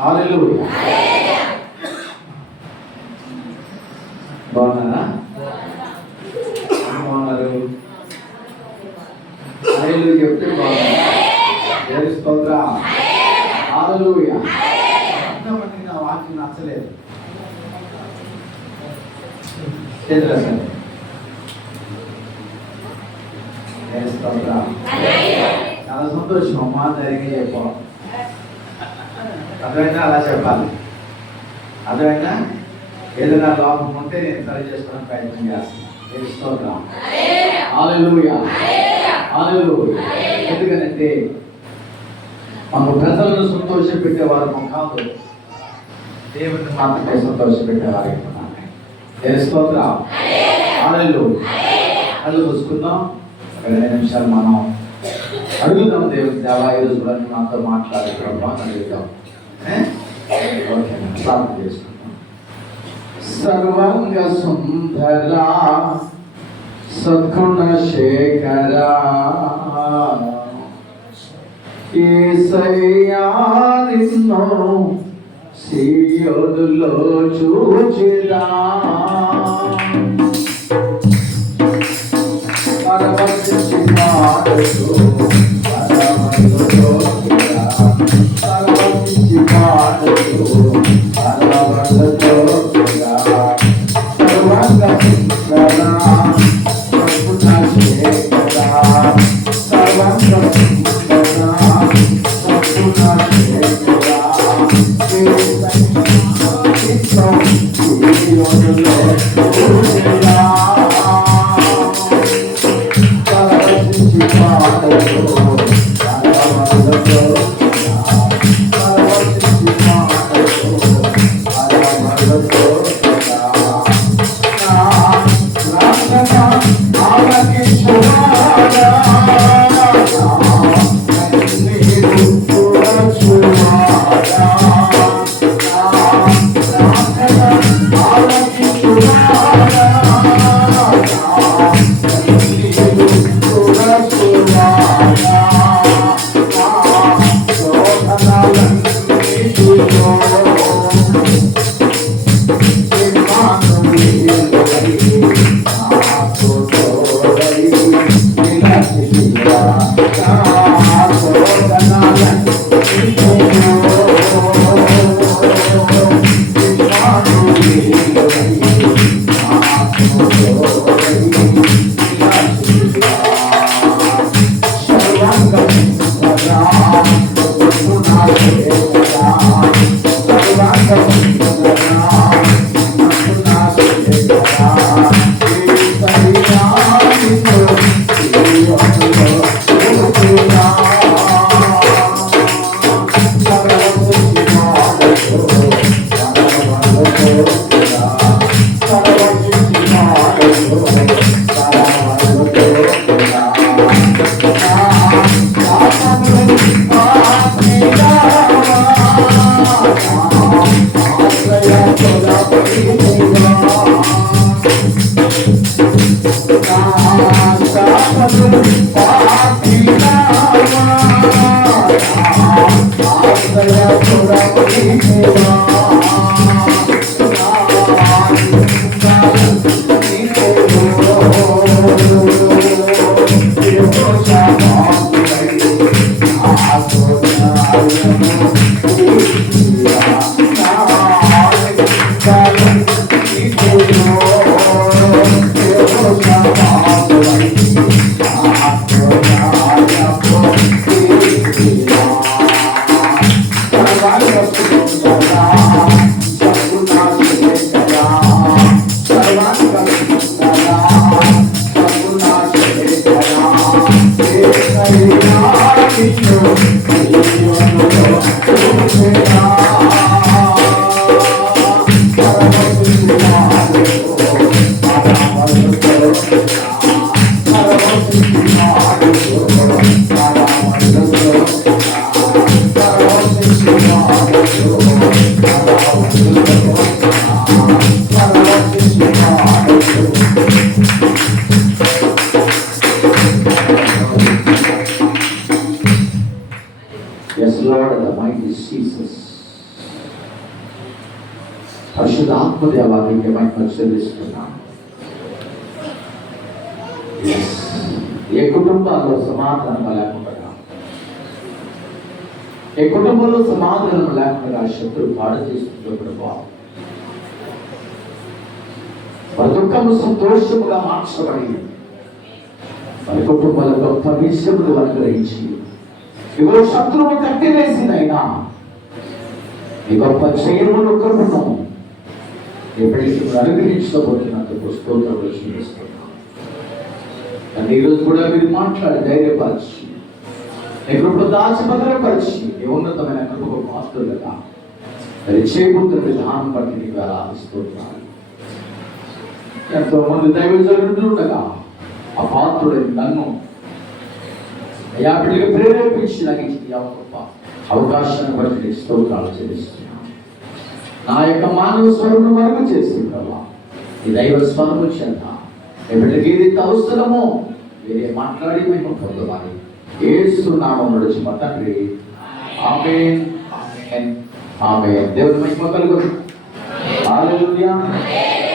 హల్లెలూయా. బాగున్నారా? బాగున్నారు. హల్లెలూయా చెప్తే బాగున్నారు. స్తోత్రం. హల్లెలూయా. ఎంతమంది నా వాక్యం నచ్చలేదు? చేతులు చాలా సంతోషం. అమ్మా ధైర్యంగా చెప్పాలి. అర్థమైనా అలా చెప్పాలి. అర్థమైనా ఏదైనా లోపం ఉంటే నేను సరి చేసుకోవడానికి ప్రయత్నం చేస్తాను. స్తోత్రం. హల్లెలూయా. హల్లెలూయా. ఎందుకంటే మన ప్రజలను సంతోషపెట్టేవారు కాదు, దేవుడిని మాత్రమే సంతోషపెట్టేవారు. స్తోత్రం. హల్లెలూయా. కళ్ళు మూసుకుందాం. 2 నిమిషాలు మనం అడుగుదాం దేవుని దేవా ఈరోజు కూడా నాతో మాట్లాడే ప్రభావం అడుగుదాం. ఓకే, ప్రార్థన చేసుకుందాం. సర్వంగ సుందర సద్గుణ శేఖర యేసయ్యా నిన్ను సీయోనులో చూచెదా పరవశించి పాడుతూ పరవశించి పాడుతూ పరవశించి సర్వంగ సుందర సద్గుణ శేఖర సర్వంగ సుందర సద్గుణ Sekhara సీయోనులో చూచెదా Yes, Lord, the mighty Jesus. పరిశుద్ధాత్మ దేవానికి మహిమ చెల్లిస్తున్నాం. ఏ కుటుంబాల్లో సమాధానం లేకుండా, ఏ కుటుంబంలో సమాధానం లేకుండా శత్రువు పాడు చేస్తున్నప్పుడు వారి దుఃఖము సంతోషముగా మార్చబడి వారి కుటుంబాల గొప్ప విషయములు అనుగ్రహించి ఇవో శత్రువు కట్టివేసినైనా ఈ గొప్ప చేయములు కరుణను ఎప్పటికీ అనుగ్రహించబోతున్నందుకు స్తోత్రములు చెల్లిస్తున్నాం. కానీ ఈరోజు కూడా మీరు మాట్లాడి ధైర్యపరిచి ఇప్పుడు దాచి భద్రపరిచి ఈ ఉన్నతమైన కృపకు పాత్రులుగా మరి చేయబోతున్న విధానం బట్టి నీకు ఆరాధిస్తున్నాను. ఎంతో మంది దైవజనులు ఉండగా ఆ పాత్రుడని నన్ను అయ్యా బిడ్డగా ప్రేరేపించి నాకు ఇచ్చిన గొప్ప అవకాశాన్ని బట్టి నీకు స్తోత్రాలు చెల్లిస్తున్నాను. నా యొక్క మానవ స్వరమును మరుగు చేసి ప్రభా ఈ దైవ స్వరము చెంత ఎప్పటికీ ఏదైతే అవసరమో వేరే మాట్లాడి మేము పొందవాలి. యేసు నామములో వచ్చి మా తండ్రి ఆమేన్ ఆమేన్ ఆమేన్. దేవుని మహిమ కలుగును. హల్లెలూయా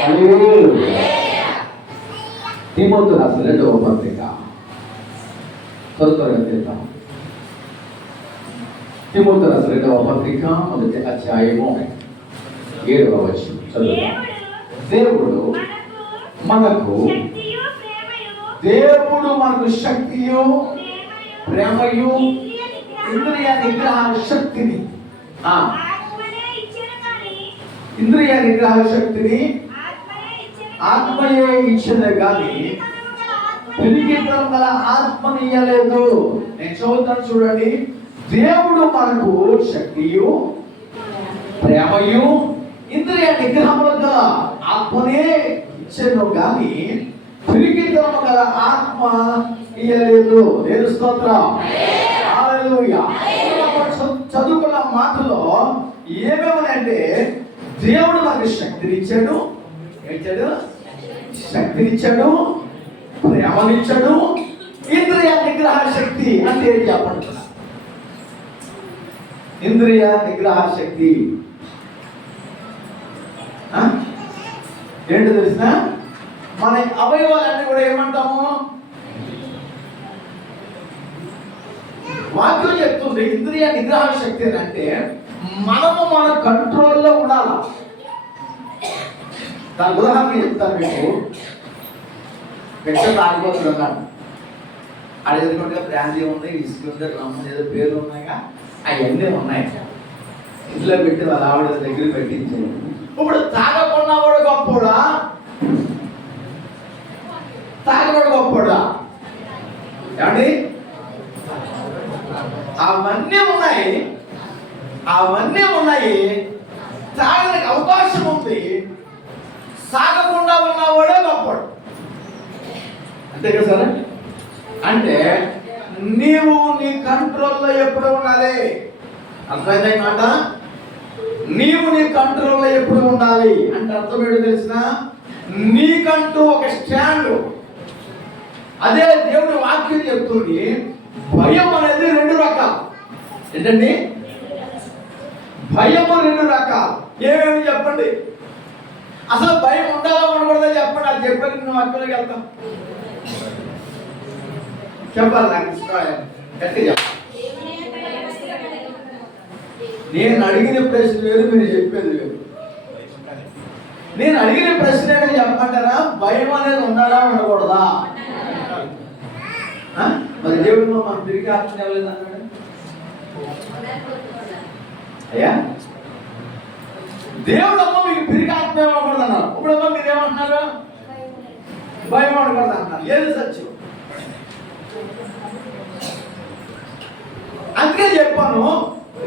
హల్లెలూయా. తిమోతి రాసిన 2వ పత్రిక త్వరగా చేద్దాం. తిమోతి రాసిన 2వ పత్రిక 1వ అధ్యాయము 7వ వచనం చదువుదాం. దేవుడు మనకు శక్తియు ప్రేమయు ఇంద్రియ నిగ్రహ శక్తిని ఆత్మయే ఇచ్చిన కానీ పిలికితనం గల ఆత్మని ఇయ్యలేదు. నేను చదువుతాను చూడండి. దేవుడు మనకు శక్తియు ప్రేమయు ఇంద్రియ నిగ్రహముల గల ఆత్మనే ఇచ్చెను కానీ పిలికితనం గల ఆత్మ ఇయ్యలేదు. దేవుని స్తోత్రం. హల్లెలూయా. చదువుకున్న మాటలో ఏమేమనంటే దేవుడు మనకు శక్తినిచ్చాడు, శక్తినిచ్చాడు, ప్రేమనిచ్చాడు, ఇంద్రియ నిగ్రహ శక్తి అంటే ఏంటి చెప్పండి. ఇంద్రియ నిగ్రహ శక్తి ఏంటో తెలిసిన మన అవయవాలన్నీ కూడా ఏమంటాము? వాక్యం చెప్తుంది ఇంద్రియ నిగ్రహ శక్తి అంటే మనము మన కంట్రోల్లో ఉండాలి. దాని ఉదాహరణ చెప్తాను మీకు. పెద్ద తాగిపోతున్నాడు, అడిగినట్టుగా బ్రాండీ ఉంది, ఇసుక ఉంది, రమ్మ ఏదో పేర్లు ఉన్నాయిగా, అవన్నీ ఉన్నాయి. ఇంట్లో పెట్టి వాళ్ళ ఆవిడ దగ్గర పెట్టించారు. ఇప్పుడు తాగకుండా కూడా గొప్పోడా, తాగకుండా గొప్పోడా ఏమండి? అవన్నీ ఉన్నాయి. తాగడానికి అవకాశం ఉంది. సాగకుండా ఉన్నవాడే గొప్పడు. అంతే కదా సార్? అంటే నీవు నీ కంట్రోల్లో ఎప్పుడు ఉండాలి. అర్థమైందా మాట? నీవు నీ కంట్రోల్లో ఎప్పుడు ఉండాలి అంటే అర్థం ఏంటో తెలిసిన, నీకంటూ ఒక స్టాండ్. అదే దేవుడి వాక్యం చెప్తుంది. భయం అనేది 2 రకాలు. ఏంటండి? భయము 2 రకాలు. ఏమేమి చెప్పండి? అసలు భయం ఉండాలా ఉండకూడదా చెప్పండి. అది చెప్పాలి. నువ్వు వాక్యంలోకి వెళ్తాం చెప్పాలి. నాకు నేను అడిగిన ప్రశ్న వేరు, మీరు చెప్పేది వేరు. నేను అడిగిన ప్రశ్న ఏంటో చెప్పమంటారా? భయం అనేది ఉండాలా ఉండకూడదా? మరి దేవుడు మనం తిరిగి ఆత్మ ఇవ్వలేదు అన్నాడు. అయ్యా దేవుడు అమ్మ మీకు తిరిగి ఆత్మ ఇవ్వకూడదు అన్నారు. ఇప్పుడమ్మ మీరు ఏమంటున్నారు? భయం ఉండకూడదు అంటున్నారు. ఏది సత్యం? అందుకే చెప్పాను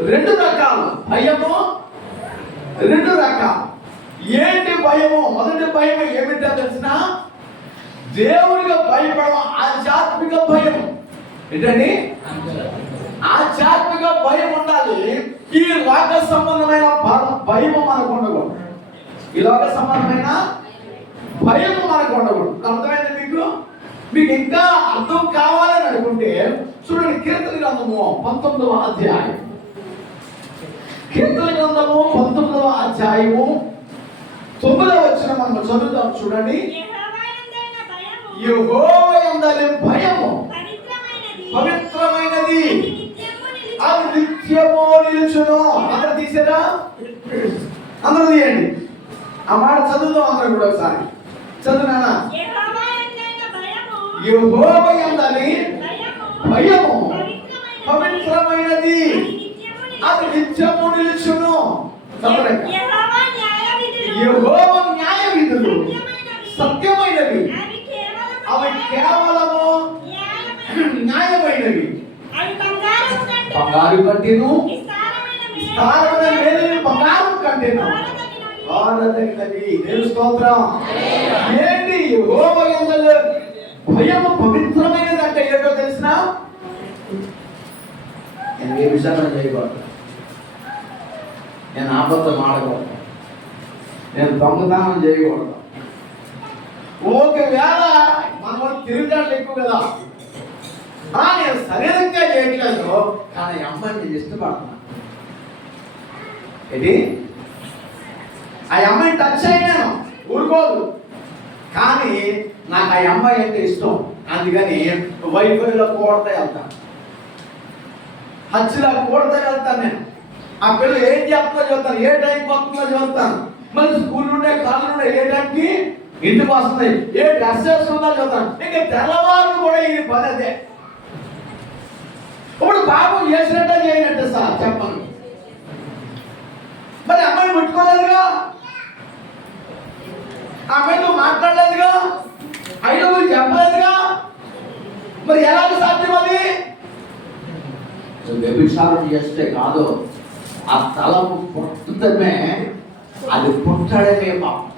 2 రకాలు. భయము 2 రకాలు. ఏంటి భయము? మొదటి భయం ఏమిటో తెలిసిన, దేవుడిగా భయపడడం ఆధ్యాత్మిక భయం. ఏంటండి? ఆధ్యాత్మిక భయం ఉండాలి. ఈ లోక సంబంధమైన భయము మనకు ఉండకూడదు. ఈ లోక సంబంధమైన భయము మనకు ఉండకూడదు. అర్థమైంది మీకు? మీకు ఇంకా అర్థం కావాలని అనుకుంటే చూడండి, కీర్తన గ్రంథము 19వ అధ్యాయం. కీర్తన గ్రంథము 19వ అధ్యాయము 9వ వచనం మనం చదువుతాం చూడండి. యెహోవా యందలి భయము పవిత్రమైనది, అది నిత్యము నిలుచును. అందరూ తీసారా? అందరూ తీయండి. ఆ మాట చదువుదాం అందరూ కూడా ఒకసారి. చదువునా? యెహోవా యందలి భయము పవిత్రమైనది, అది నిత్యము నిలుచును. యెహోవా న్యాయ విధులు సత్యమైనవి, అవి కేవలము న్యాయమైనవి. బంగారు కంటేను విస్తారమైన మేలుని బంగారం కంటేను వాడదగినవి. దేవుని స్తోత్రం. ఏంటి యెహోవా యందలి భయము పవిత్రమైనది అంటే ఏంటో తెలిసిన? నేను ఏ విషయాన్ని చేయకూడదు, నేను అబద్ధం ఆడకూడదు, నేను దొంగతనం చేయకూడదు. ఒకవేళ మనం తిరుగుతాడు ఎక్కువ కదా, నేను సరైనంగా చేయట్లేదు, కానీ అమ్మాయిని నేను ఇష్టపడుతున్నా. ఏంటి? ఆ అమ్మాయిని టచ్ అయినాను, ఊరుకోదు, కానీ నాకు ఆ అమ్మాయి అంటే ఇష్టం. అందుకని వైఫైలో కూడతా వెళ్తాను, హచ్చిలా కూడతా వెళ్తాను. నేను ఆ పిల్లలు ఏం చేస్తుందో చూస్తాను, ఏ టైంకి వస్తుందో చూస్తాను. మళ్ళీ స్కూల్ నుండే కాలేజ్ నుండే ఏ టైంకి ఇంటికి వస్తుంది, ఏ డ్రెస్ వేస్తుందో చూస్తాను. ఇంకా తెల్లవారు కూడా ఇది పని అదే. ఇప్పుడు పాపం చేసినట్టే చేయనట్టే సార్ చెప్పను. మరి అమ్మాయిని ముట్టుకోలేదుగా, అమ్మాయితో మాట్లాడలేదుగా, అయినా చెప్పలేదుగా, మరి ఎలాగ సాధ్యం? అది వ్యభిచారం చేస్తే కాదు, ఆ తలము పుట్టడమే, అది పుట్టడమే పాపం.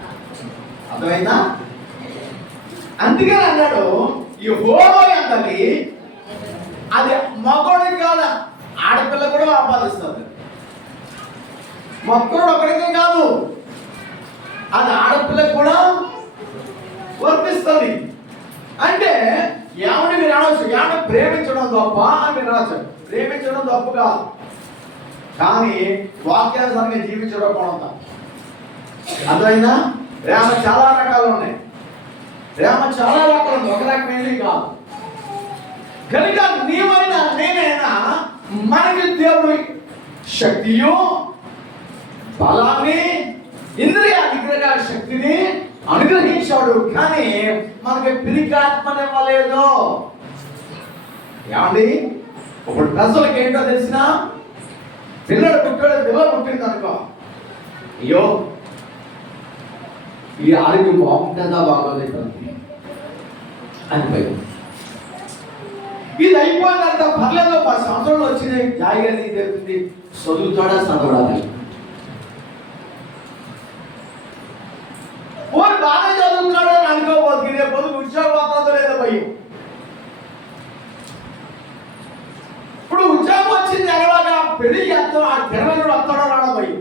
అర్థమైందా? అందుకని అన్నాడు యెహోవా యందలి, అది మగోడికి కాదు, ఆడపిల్ల కూడా ఆపాదిస్తుంది. మొక్కడు ఒకడికే కాదు, అది ఆడపిల్లకి కూడా వర్తిస్తుంది. అంటే ఏమని మీరు అనవచ్చు, ఏమన్నా ప్రేమించడం గొప్ప అని మీరు అనవచ్చు. ప్రేమించడం గొప్ప కాదు, కానీ వాక్యానుసారంగా జీవించడం కూడా. అర్థమైందా? ప్రేమ చాలా రకాలు ఉన్నాయి, ప్రేమ చాలా రకాలు ఉంది, ఒక రకమైనది కాదు. కనుక నీవైనా నేనైనా మనకి దేవుడు శక్తియు బలాన్ని ఇంద్రియ నిగ్రహ శక్తిని అనుగ్రహించాడు, కానీ మనకి పిరికాత్మనివ్వలేదు. ఏమండి? ఇప్పుడు ప్రజలకు ఏంటో తెలిసిన, పిల్లడు పుట్టాడు, పిల్ల పుట్టింది అనుకో, అయ్యో ఈ ఆరోగ్యం బాగుంటుందా బాగోలేదు అని భయం. ఇది అయిపోయినంత పర్లేదు, 10 సంవత్సరాలు వచ్చినాయి, జాయిగా తెలుస్తుంది, చదువుతాడా చదవడాలి. వాడు బాగా చదువుతున్నాడు అని అనుకోబోతుంది, రేపు ఉద్యోగం అవుతుందో లేదో భయం. ఇప్పుడు ఉద్యోగం వచ్చింది ఎలాగా, పెళ్లి చేస్తాం, ఆ పిల్లలు వస్తాడో రాడో భయం.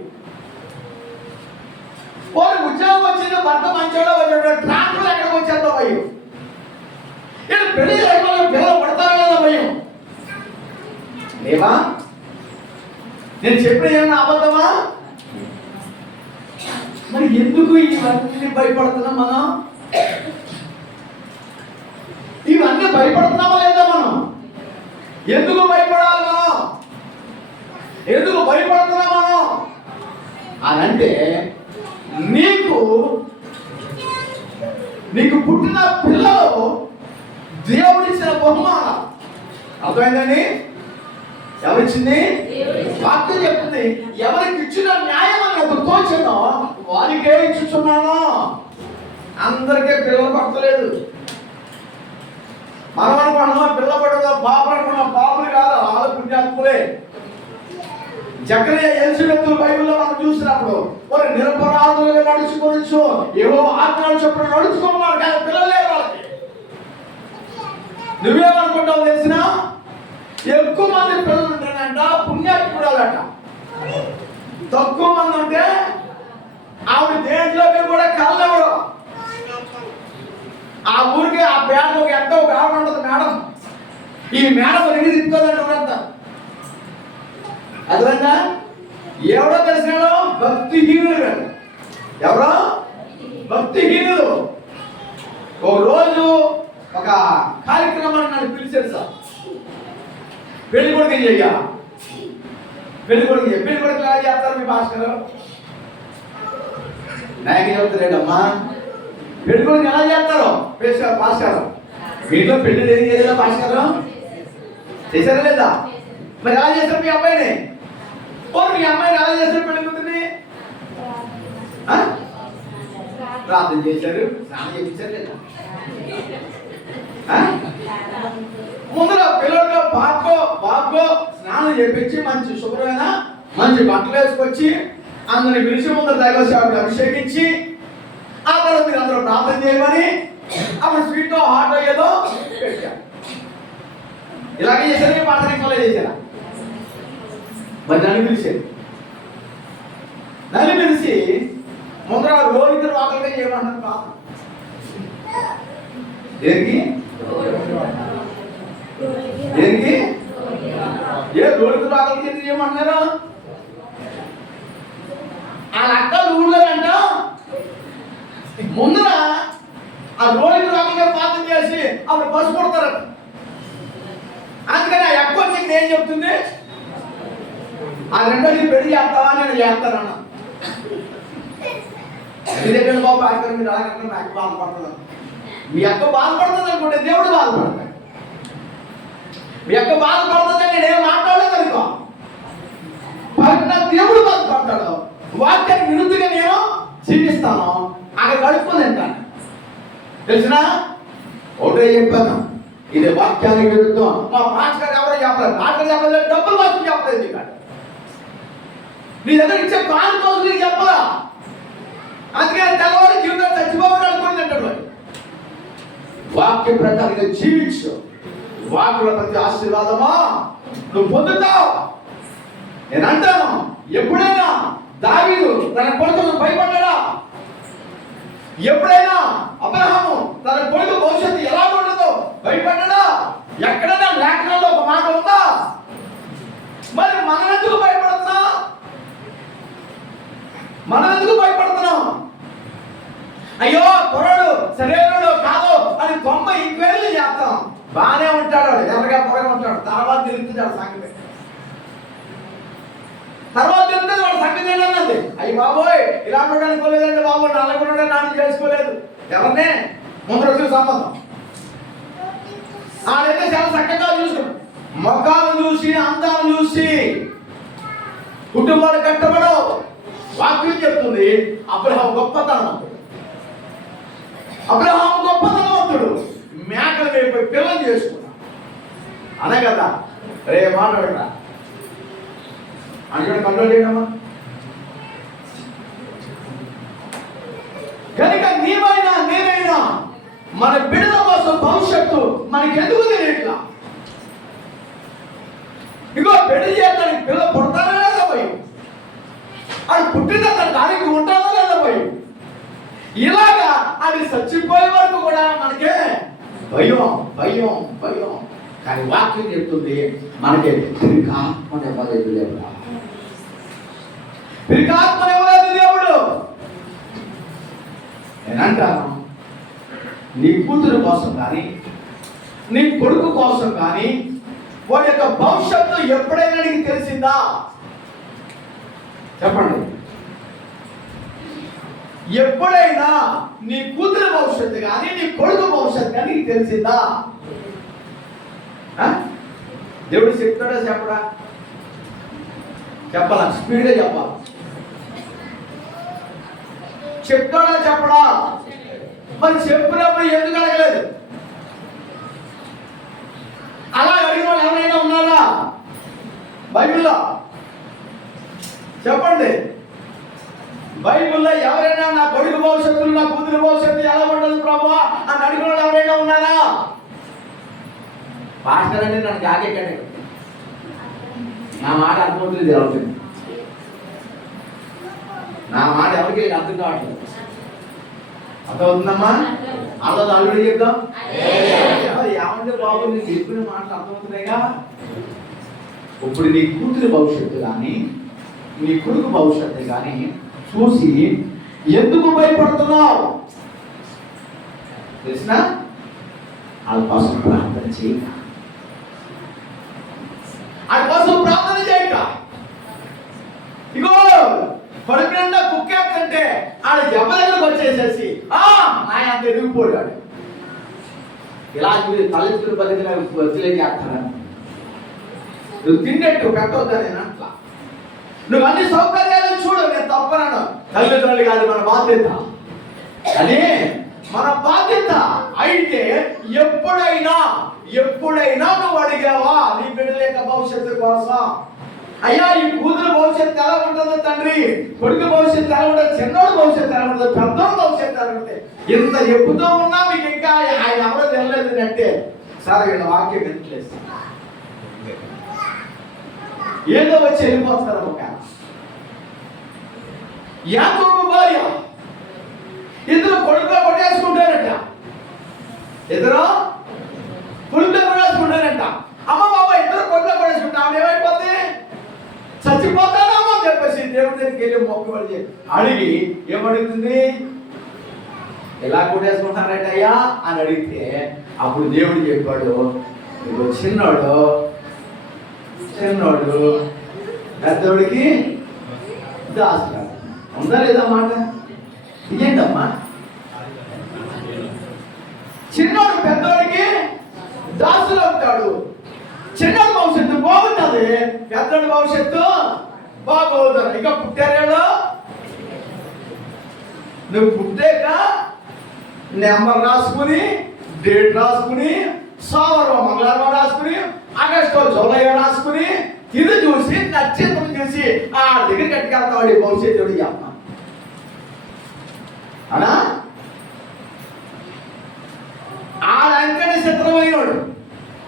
వాడు ఉద్యోగం వచ్చింది, భర్త మంచోడో వచ్చాడో, ట్రాక్టర్ ఎక్కడికి వచ్చేద్దో భయం. ఇక్కడ పెళ్లి లేకపోతే పిల్లలు పడతారో లేదో భయం. లేవా? నేను చెప్పిన ఏమన్నా అబద్ధమా? మరి ఎందుకు ఇవన్నీ భయపడుతున్నాం మనం? ఇవన్నీ భయపడుతున్నామా లేదా మనం? ఎందుకు భయపడాలి మనం? ఎందుకు భయపడుతున్నాం మనం అని అంటే, నీకు పుట్టిన పిల్లలు దేవుడిచ్చిన బహుమానం. అర్థమైందండి? ఎవరిచ్చింది? వాక్యం చెప్తుంది, ఎవరికి ఇచ్చిన న్యాయం అని ఒక తోచనో వారికే ఇచ్చుచున్నాను. అందరికీ పిల్లలు పడతలేదు. మనం అనుకున్నాం పిల్ల పడదా, పాపలు అనుకున్నాం, పాపలు కాదు, వాళ్ళ పుణ్యాత్ములే. జకరియా ఎలిజబెత్ బైబిల్లో మనం చూసినప్పుడు వారు నిరపరాధులుగా నడుచుకోవచ్చు, ఏవో ఆజ్ఞలు చెప్పడం నడుచుకున్నారు, కానీ పిల్లలే వాళ్ళకి. నువ్వేమనుకుంటావు తెలిసిన? ఎక్కువ మంది పిల్లలు ఉంటారంట, పుణ్యాత్మురాలట. తక్కువ మంది ఉంటే ఆవిడ దేంట్లోకి కూడా కళ్ళెవరు. ఆ ఊరికి ఆ పేదలకు ఎంతో ఒక ఆవిడ ఉంటుంది, మేడం. ఈ మేడం రెడీ తిప్పుతుందండి ఊరంతా. అర్థమైందా? ఎవడో తెలిసినాడో భక్తిహీనుడు. ఎవరో భక్తిహీనులు. ఒక రోజు ఒక కార్యక్రమాన్ని నన్ను పిలిచారు సార్. పెళ్లి కొడుకు చెయ్య, పెళ్లి కొడుకు ఎలా చేస్తారు మీ భాస్కర్? నాయకు చెప్తారేటమ్మా, పెళ్లి కొడుకు ఎలా చేస్తారో భాస్కర్. మీలో పెళ్లి ఏం చేయలేదా భాస్కర్? చేశారా లేదా? మరి ఎలా చేస్తారు మీ అబ్బాయిని? మీ అమ్మాయిని ఎలా చేస్తారు పెళ్లి కూతుర్ని? ప్రార్థన చేశారు, స్నానం చేయించారు లేదా? ముందర పిల్లలు బాబో స్నానం చేయించి మంచి శుభ్రమైన మంచి బట్టలు వేసుకొచ్చి అందరిని పిలిచి ముందర దైవసేవకుడు అభిషేకించి ఆ తర్వాత మీరు అందరూ ప్రార్థన చేయమని అప్పుడు స్వీట్ హాట్ ఏదో పెట్టారు. ఇలాగే చేశారు, ప్రార్థన చేశారా? మరి నన్ను పిలిచి ముందర రోహితుడు వాకలుగా చేయమంటారు ప్రార్థన. దేనికి ఏ రోహితుడు వాకలకి ఎందుకు చేయమంటున్నారు? వాళ్ళ అక్కలు ఊళ్ళోనంట ముందర ఆ రోహితుడు వాకలుగా ప్రార్థన చేసి అప్పుడు బస్సు కొడతారట. అందుకని ఆ అక్క వచ్చి ఏం చెప్తుంది? ఆ రెండోది పెళ్లి చేస్తావా? నేను చేస్తానన్నా. ఎందుకంటే బాబు అక్కడ మీరు అలాగే నాకు బాధపడుతున్నాను. మీ అక్క బాధపడుతుంది అనుకుంటే దేవుడు బాధపడతాడు. మీ అక్క బాధపడుతుందని నేనేం మాట్లాడలేదు అనుకో, దేవుడు బాధపడతాడు. వాక్యానికి విరుద్ధంగా నేను జీవిస్తాను, అక్కడ గడుపుకొని అంటాను. తెలిసినా ఒకటే చెప్పాను, ఇది వాక్యానికి విరుద్ధం. మా పాస్టర్ ఎవరో చెప్పలేదు, పాస్టర్ చెప్పలేదు, డబ్బులు మాత్రం చెప్పలేదు. ఇక్కడ నీ దగ్గర ఇచ్చే కాలు కోసం నీకు చెప్పదా? అందుకని తెల్లవారు జీవితం చచ్చిపోవాలి అనుకుని అంటాడు. వాక్య ప్రకారంగా జీవించు, వాక్యుల ప్రతి ఆశీర్వాదమా నువ్వు పొందుతావు. నేను అంటాను, ఎప్పుడైనా దావీదు తన కొడుకును భయపడ్డా? ఎప్పుడైనా అబ్రహాము తన కొడుకు భవిష్యత్తు ఎలా ఉండదో భయపడ్డా? ఎక్కడైనా లేఖనంలో ఒక మాట ఉందా? మరి మనం ఎందుకు భయపడుతున్నాం? అయ్యో కుర్రాడు సరైనడు కాదు అని 90 ఇంక్వైరీలు చేస్తాం. బాగానే ఉంటాడు, ఎర్రగా పొరగా ఉంటాడు. తర్వాత తెలుస్తుంది వాడు సంగతి. వాడు సంగతి ఏంటన్నది. అయ్యి బాబోయ్ ఇలాంటి అనుకోలేదండి బాబు, నల్లకుండా నాన్న చేసుకోలేదు. ఎవరినే ముందు వచ్చిన సంబంధం ఆడైతే చాలా చక్కగా చూసుకున్నాడు. మొక్కలు చూసి అందాలు చూసి కుటుంబాలు కట్టబడవు. వాక్యం చెప్తుంది అబ్రహాము గొప్పతనవంతుడు. అబ్రహాము గొప్పతనవంతుడు. మేకలు వేయిపోయి పిల్లలు చేసుకున్నాడు. అనే కదా రే మాట్లాడరా అని కంట్రోల్ చేయడమ్మా. కనుక నీవైనా నేనైనా మన బిడ్డల కోసం భవిష్యత్తు మనకి ఎందుకు తెలియట్లా? ఇగో పెళ్లి చేయడానికి పిల్లలు పుడతారా లేదా భయం, అది పుట్టిన దానికి ఉంటారా లేదా భయం. ఇలాగా అది చచ్చిపోయే వరకు కూడా మనకే భయం భయం భయం. కానీ వాక్యం చెప్తుంది మనకి పిరికాత్మనివ్వలేదు దేవుడు. పిరికాత్మనివ్వలేదు దేవుడు. నేనంటాను, నీ కూతురు కోసం కానీ నీ కొడుకు కోసం కానీ వాడి యొక్క భవిష్యత్తు ఎప్పుడైనా నీకు తెలిసిందా? చెప్పండి. ఎప్పుడైనా నీ కూతురు భవిష్యత్తు కానీ నీ కొడుకు భవిష్యత్తు కానీ నీకు తెలిసిందా? దేవుడు చెప్తాడా చెప్పడా? చెప్పాలా? స్పీడ్గా చెప్పాలి. చెప్తాడా చెప్పడా? మరి చెప్పినప్పుడు ఎందుకు అడగలేదు? అలా అడిగిన వాళ్ళు ఎవరైనా ఉన్నారా బైబిల్లో? చెప్పండి. బైబిల్లో ఎవరైనా నా కొడుకు భవిష్యత్తు నా కూతురు భవిష్యత్తు ఎలా ఉండదు ప్రభువా అని అడిగిన వాళ్ళు ఎవరైనా ఉన్నారా? పాస్టర్ అంటే నన్ను జాకెట్ నా మాట అర్థమవుతుంది, జరుగుతుంది. నా మాట ఎవరికి అర్థం కావట్లేదు. అర్థమవుతుందమ్మా? అలా అల్లుడు చెప్దాం. ఏమంటే బాబు నీకు చెప్పిన మాటలు అర్థమవుతున్నాయిగా. ఇప్పుడు నీ కూతురు భవిష్యత్తు కానీ నీ కొడుకు భవిష్యత్తు కానీ చూసి ఎందుకు భయపడుతున్నావు తెలిసిన? వాళ్ళ కోసం ప్రార్థన చేయక, వాళ్ళ కోసం ప్రార్థన చేయక. ఇగో కడుపు నిండా కుక్కేస్తుంటే ఆడ జబ్బ దగ్గరకు వచ్చేసేసి ఆయన అంత ఎదిగిపోయాడు. ఇలా తలెత్తులు బతికిన వదిలేస్తాను. నువ్వు తిన్నట్టు పెట్టవద్దని అట్లా. నువ్వు అన్ని సౌకర్యాలు చూడు, నేను తప్పనను. తల్లిదండ్రులు కాదు మన బాధ్యత, అని మన బాధ్యత. అయితే ఎప్పుడైనా నువ్వు అడిగావా నీ బిడ్డల యొక్క భవిష్యత్తు కోసం? అయ్యా ఈ కూతురు భవిష్యత్తు ఎలా ఉంటుందో తండ్రి, కొడుకు భవిష్యత్తు ఎలా ఉంటుంది, చిన్నోడు భవిష్యత్తు ఎలా ఉంటుంది, పెద్దోడు భవిష్యత్తు ఎలా ఉంటుంది, ఇంత ఎప్పుతూ ఉన్నా మీకు ఇంకా ఆయన ఎవరో తెలియలేదు అంటే సరే వీళ్ళ వాక్యం వినట్లేదు, ఏదో వచ్చి వెళ్ళిపోతున్నారు. ఒక యాకోబు భార్య ఇద్దరు కొడుకులో కొట్టేసుకుంటారంట, ఇద్దరు కొడుకులో కొట్టేసుకుంటారంట. అమ్మ బాబా ఇద్దరు కొడుకులో కొట్టేసుకుంటా, ఆవిడ ఏమైపోతుంది, చచ్చిపోతానమ్మా అని చెప్పేసి దేవుడి దగ్గరికి వెళ్ళి మొక్కుబడి అడిగి ఏమడుగుతుంది, ఎలా కొట్టేసుకుంటారంట అయ్యా అని అడిగితే అప్పుడు దేవుడు చెప్పాడు, చిన్నోడు పెద్దోడికి దాసుడు. ఉందా లేదా మాట? ఇదేంటమ్మా, చిన్నోడు పెద్దోడికి దాసులు అవుతాడు. చిన్నోడు భవిష్యత్తు బాగుంటుంది, పెద్దోడి భవిష్యత్తు బాగోదు. ఇక పుట్టారేలో నువ్వు పుట్టాక నెంబర్ రాసుకుని, డేట్ రాసుకుని, సోమవారం మంగళవారం రాసుకుని, ఆగస్టు జూలై రాసుకుని, ఇది చూసి నక్షత్రం చూసి ఆ దగ్గర కట్టుకెళ్తావాడి భవిష్యత్తు అమ్మ అనా. ఆడంకనే చిత్రమైనడు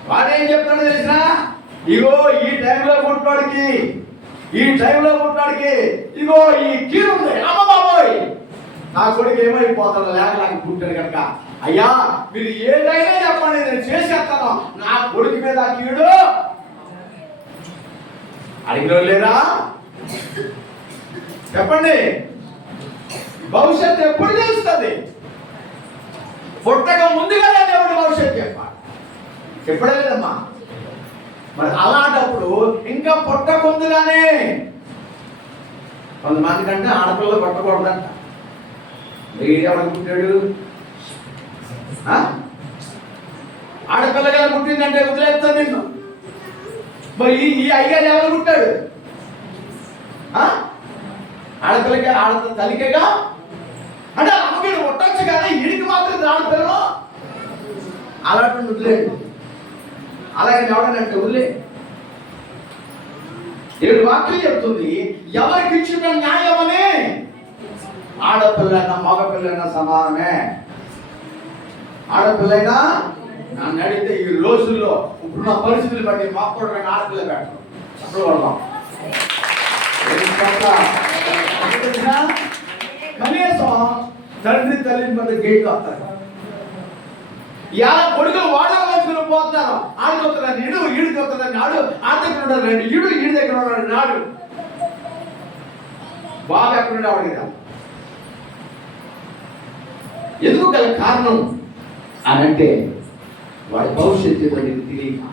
వాడేం చెప్తాడో తెలిసిన, ఇగో ఈ టైంలో పుట్టినోడికి ఇగో ఈ కీరు ఉంది, అమ్మ బాబోయ్ నా కొడుకు ఏమైపోతాడు లేక పుట్టాడు కనుక అయ్యా మీరు ఏదైనా చెప్పండి నేను చేసేస్తాను, నా కొడుకు మీద కీడు అడిగిన లేరా చెప్పండి. భవిష్యత్తు ఎప్పుడు తెలుస్తుంది? పుట్టక ముందుగానే దేవుడు భవిష్యత్తు చెప్పడే లేదమ్మా. మరి అలాంటప్పుడు ఇంకా పుట్టక ముందుగానే కొంతమంది కంటే ఆడపిల్లలు పుట్టకూడదంట. ఎవరికి పుట్టాడు? ఆడపిల్లగా పుట్టిందంటే వదిలేస్తాను నిన్ను. మరి ఈ అయ్యారు ఎవరు పుట్టాడు? ఆడపిల్లగా తల్లికేగా అంటే అమ్మకి పుట్టచ్చు కానీ ఈడికి మాత్రం ఆడపిల్లలు అలాంటి వదిలేడు. అలాగే ఎవడనంటే వదిలే. దేవుడి వాక్యం చెప్తుంది ఎవరికి ఇచ్చిన న్యాయమని. ఆడపిల్లైనా మగపిల్లైనా సమానమే. ఆడపిల్లైనా నన్ను అడిగితే ఈ రోజుల్లో ఇప్పుడున్న పరిస్థితులు బట్టి మాకు ఆడపిల్ల పెట్టడం అప్పుడు వాళ్ళం కనీసం తండ్రి తల్లిని మధ్య గేట్ వస్తారు. ఇలా కొడుకులు వాడలు వచ్చుకుని పోతున్నారు. ఆడికి వస్తున్నాడు ఈడికి వస్తున్నాడు నాడు, ఆ దగ్గర ఉన్నాడు ఈడి దగ్గర ఉన్నాడు నాడు. బాబు ఎక్కడుండే ఆవిడ ఎందుకు గల కారణం అని అంటే వాడి భవిష్యత్తు తెలియక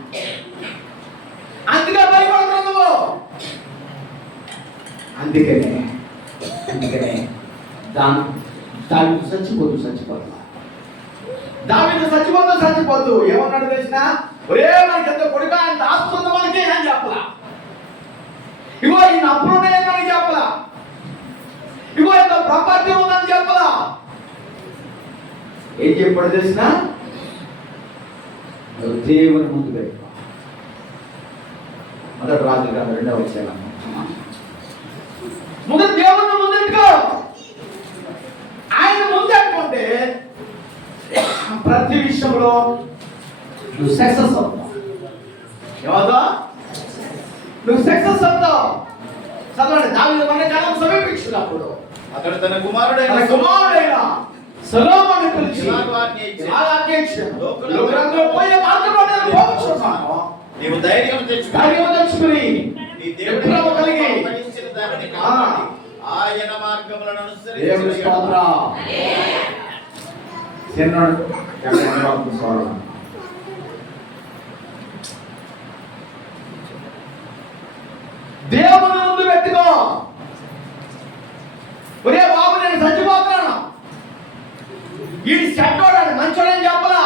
అందుకే భయపడుతున్నావు నువ్వు. అందుకనే దాని చచ్చిపోతూ దావిదు చచ్చిపోతూ ఏమన్నాడు తెలిసిన, ఒరే మనకి ఎంత కొడుక అంత ఆస్తుంది మనకి అని చెప్పలా. ఇగో ఈ అప్పులున్నాయని మనకి చెప్పలా. ఇగో ఎంత ప్రాపర్టీ ఉందని చెప్పలా. ఏం చెప్పాడు తెలిసిన, దేవుని ముందు పెట్టుకో. మొదటి రాజు కాదు, రెండవ వచ్చేలా మొదటి దేవుని ముందెట్టుకో. ఆయన ముందెట్టుకుంటే ప్రతి విషయంలో నువ్వు సక్సెస్ అవుతావు. ఏమవుతా? నువ్వు సక్సెస్ అవుతావు. చదవండి, దావీదు మన కాలం సమీపించినప్పుడు అతడు తన కుమారుడైన సొలొమోను పిలిచి లోకరంలో పోయే మార్గంలో పోవచ్చున్నాను. నీవు ధైర్యం తెచ్చుకుని నీ దేవుడిని కలిగి ఆయన ఆయన మార్గములను దేవుని అనుసరించి స్తోత్రం. చిన్నోడు దేవుని ముందు పెట్టుకో. ఒరే బాబు, నేను చచ్చిపోతున్నాను, ఈ చెడ్డోడని మంచోడని చెప్పలా.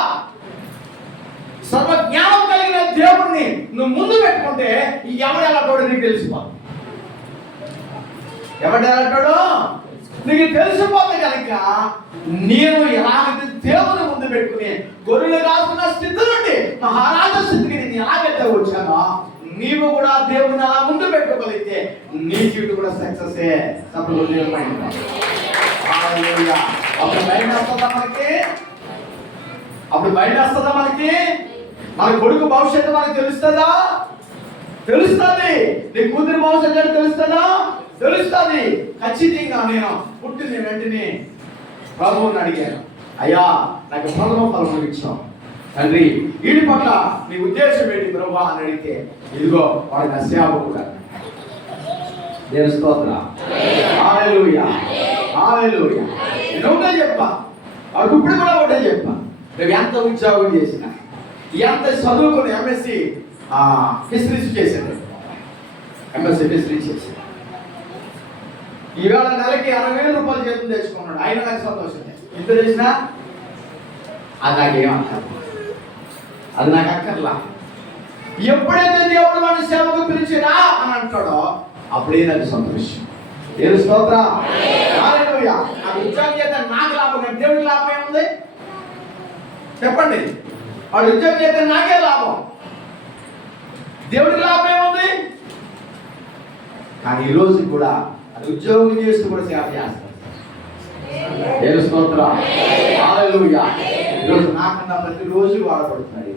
సర్వజ్ఞానం కలిగిన దేవుణ్ణి నువ్వు ముందు పెట్టుకుంటే ఎవడెలాంటోడు నీకు తెలిసిపోదు. ఎవడెలాంటోడు నీకు తెలిసిపోతే కనుక నేను ఎలాగైతే దేవుని ముందు పెట్టుకుని గొర్రెలు కాస్తున్న స్థితి నుండి మహారాజా స్థితికి నేను ఎలాగైతే వచ్చానో నీవు కూడా దేవుని అలా ముందు పెట్టుకోగలిగితే నీ జీవితం కూడా సక్సెస్. అప్పుడు బయట వస్తుందా మనకి? అప్పుడు బయట వస్తుందా మనకి? మన కొడుకు భవిష్యత్తు మనకు తెలుస్తుందా? తెలుస్తుంది. నీ కూతురి భవిష్యత్తు తెలుస్తుందా? తెలుస్తుంది. ఖచ్చితంగా నేను పుట్టిన వెంటనే ప్రభువుని అడిగాను, అయ్యా నాకు ప్రథమ ఫలం ఇచ్చాం తండ్రి, వీడి పట్ల నీ ఉద్దేశం ఏంటి ప్రభా అని అడిగితే, ఇదిగో వాడి నా సేవకుడు. దేవుని స్తోత్రం. హల్లెలూయా, హల్లెలూయా. నేను ఒకటే చెప్పా, వాడికి ఇప్పుడు కూడా ఒకటే చెప్పా, నువ్వు ఎంత ఉద్యోగం చేసినా, ఎంత చదువుకుని ఎంఎస్సి ఫిషరీస్ చేశాడు, ఎంఎస్సి ఫిషరీస్ చేశాడు, ఈవేళ నెలకి 60,000 రూపాయలు జీతం తెచ్చుకున్నాడు. ఆయన నాకు సంతోషం. ఎంత చేసినా అది నాకేమక్కర్లా, అది నాకు అక్కర్లా. ఎప్పుడైతే దేవుడు మన సేవకు పిలిచినా అని అంటాడో అప్పుడే నాకు సంతోషం. దేవుని స్తోత్రం. హల్లెలూయా. ఆ ఉద్యోగం చేస్తే నాకు లాభం, కానీ దేవుడికి లాభం ఏముంది చెప్పండి? వాడు ఉద్యోగం చేస్తే నాకే లాభం, దేవుడికి లాభం ఏముంది? కానీ ఈరోజు కూడా అది ఉద్యోగం చేస్తూ కూడా సేవ చేస్తారు. దేవుని స్తోత్రం. హల్లెలూయా. ఈరోజు నాకన్నా ప్రతిరోజు వాడబడుతున్నాడు.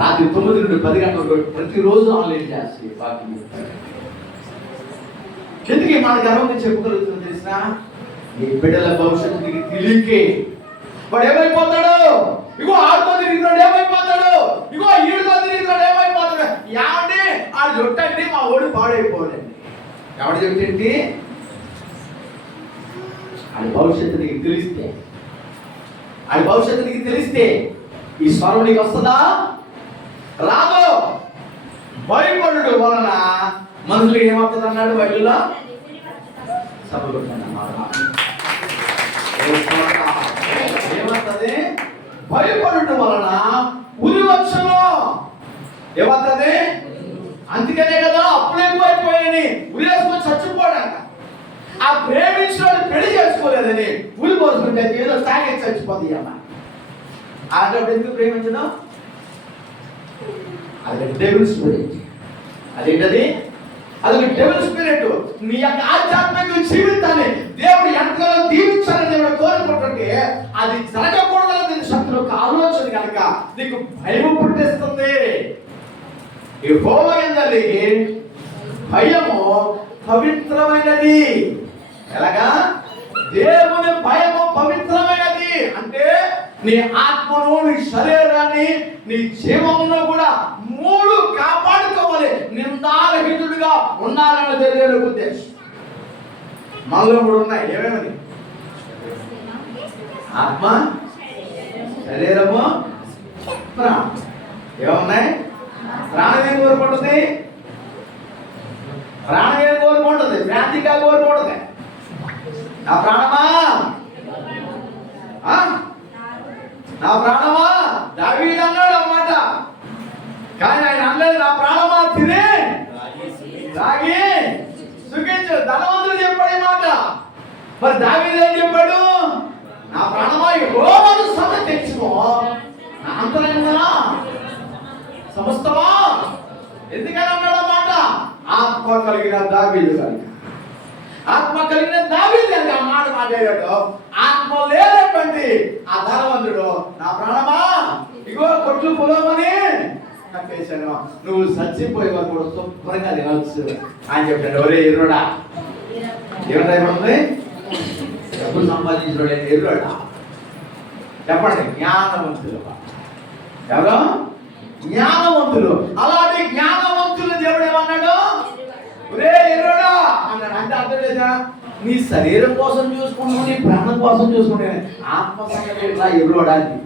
రాత్రి 9 నుండి 10 గంటల ప్రతిరోజు ఆన్లైన్ చేస్తే బాకీ ఎందుకు మన గర్వంగా చెప్పుకోగలుగుతుందో తెలిసినా, నీ బిడ్డల భవిష్యత్తు నీకు తెలియకే వాడు ఏమైపోతాడు? ఇగో ఆడుతో తిరిగినాడు ఏమైపోతాడు? ఇగో ఈడుతో తిరిగినాడు ఏమైపోతాడు? ఏమంటే ఆడు చెప్తండి మా ఓడి పాడైపోలేండి. ఎవడు చెప్తేంటి? ఆడి భవిష్యత్తు నీకు తెలిస్తే, ఆడి భవిష్యత్తు నీకు తెలిస్తే ఈ స్వరం నీకు వస్తుందా? రాదు. భయపడు వలన మనుషులు ఏమవుతుంది అన్నాడు బైబిల్లో? ఏమవుతుంది? భయపడు వలన ఉరివచ్చును. ఏమవుతుంది? అందుకనే కదా అప్పులు ఎక్కువైపోయాయని ఉరేసుకొని చచ్చిపోడాక. ఆ ప్రేమించిన వాడు పెళ్లి చేసుకోలేదని ఉరి పోసుకుంటే ఏదో తాగేసి చచ్చిపోతుంది అమ్మ. ఆడప్పుడు ఎందుకు ప్రేమించడం? అది డెవిల్ స్పిరిట్. అదేంటది? అది డెవిల్ స్పిరిట్. నీ యొక్క ఆధ్యాత్మిక జీవితాన్ని దేవుడు ఎంతగానో దీవించాలని దేవుడు కోరుకుంటుంటే అది జరగకూడదని శత్రువుకు ఆలోచన కనుక నీకు భయం పుట్టిస్తుంది. యెహోవా యందు భయము పవిత్రమైనది. ఎలాగా? దేవుని భయము పవిత్రమైనది అంటే నీ ఆత్మను, నీ శరీరాన్ని, నీ జీవమును కూడా 3 కాపాడుకోవాలి. నిందారహితుడిగా ఉండాలన్నది దేవుని ఉద్దేశం. మనలో 3 ఉన్నాయి. ఏమేమని? ఆత్మ, శరీరము, ప్రాణం. ఏమున్నాయి? ప్రాణం ఏం కోరుకుంటుంది? ప్రాణం ఏం కోరుకుంటుంది? భ్రాంతిగా కోరుకుంటుంది. నా ప్రాణమా, నా ప్రాణమా, దావీదు అన్నాడు అన్నమాట. కానీ ఆయన అన్నది నా ప్రాణమా తినే తాగి సుఖించు. ధనవంతుడు చెప్పాడు మాట. మరి దావీదు ఏం చెప్పాడు? నా ప్రాణమా యెహోవాను సమర్పించుకో, నా అంతరంగమా సమస్తమా. ఎందుకని అన్నాడు అన్నమాట? ఆత్మ కలిగిన దావీదు కనుక. ఆత్మ కలిగిన దావీదు అని ఆ మాట మాట్లాడాడు. ఆత్మ లేనటువంటి ఆ ధనవంతుడు నా ప్రాణమా ఇగో కొట్లు పొలమని కట్టేశాను, నువ్వు చచ్చిపోయే వరకు కూడా శుభ్రంగా తినవచ్చు అని చెప్పాడు. ఒరే ఎర్రోడా, ఏమంటుంది? డబ్బులు సంపాదించడం ఎర్రోడా చెప్పండి. జ్ఞానవంతులు ఎవరు? జ్ఞానవంతులు. అలాంటి జ్ఞానవంతులు దేవుడు ఏమన్నాడు? ఒరే ఎర్రోడా అన్నాడు. అంటే అర్థం లేదా? నీ శరీరం కోసం చూసుకుంటున్నావు, నీ ప్రాణం కోసం చూసుకుంటాను, ఆత్మ సంగతి ఎట్లా ఎర్రోడా అని.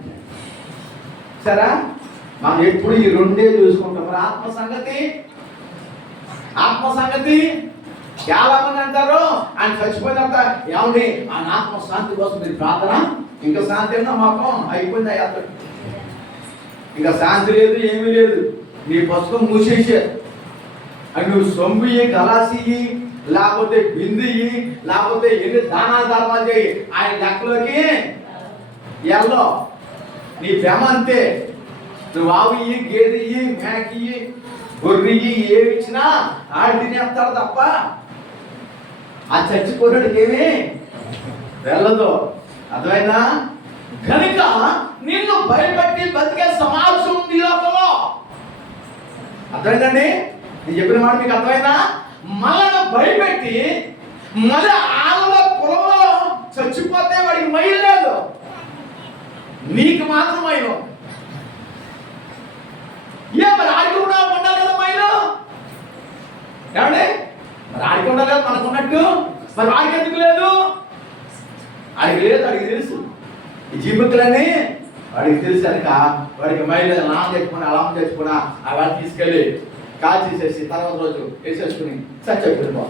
సరే, మనం ఎప్పుడు ఈ రెండే చూసుకుంటాం. మరి ఆత్మ సంగతి చాలా మంది అంటారు ఆయన చచ్చిపోయిన తర్వాత ఏమండి ఆయన ఆత్మ శాంతి కోసం మీరు ప్రార్థన, ఇంకా శాంతి ఏమన్నా మాపం అయిపోయింది అయ్యారు, ఇంకా శాంతి లేదు ఏమీ లేదు, నీ పుస్తకం మూసేసారు. అని నువ్వు సొంపు గలాసి లేకపోతే బిందు లేకపోతే ఎన్ని దానాలు ధర్మాలు చేయి, ఆయన లెక్కలోకి ఎల్లో నీ ప్రేమ అంతే. నువ్వు ఆవు గేదె మేక గొర్రె ఏమి ఇచ్చినా ఆడి తినేస్తాడు తప్ప ఆ చచ్చిపోయినడికి ఏమి వెళ్ళదు. అర్థమైనా? కనుక నిన్ను భయపెట్టి బతికే సమాజం ఉంది లోకంలో. అర్థమైందండి? నేను చెప్పిన మాట మీకు అర్థమైందా? మనల్ని భయపెట్టి మళ్ళీ ఆవుల పొలంలో చచ్చిపోతే వాడికి మైలు లేదు, నీకు మాత్రం మైలు. మరి ఆడికి ఉండాలి కదా మైలు, ఏమండి? మరి ఆడికి ఉండాలి కదా మనకు ఉన్నట్టు, మరి వాడికి ఎందుకు లేదు? ఆడికి లేదు, వాడికి తెలుసు ఈ జీవితాలన్నీ వాడికి తెలుసు. కనుక వాడికి మైలు నామ తెచ్చుకుని అలా తెచ్చుకున్నా అలా తీసుకెళ్ళి కాల్ చేసేసి తర్వాత రోజు వేసేసుకుని చచ్చిపోతాను.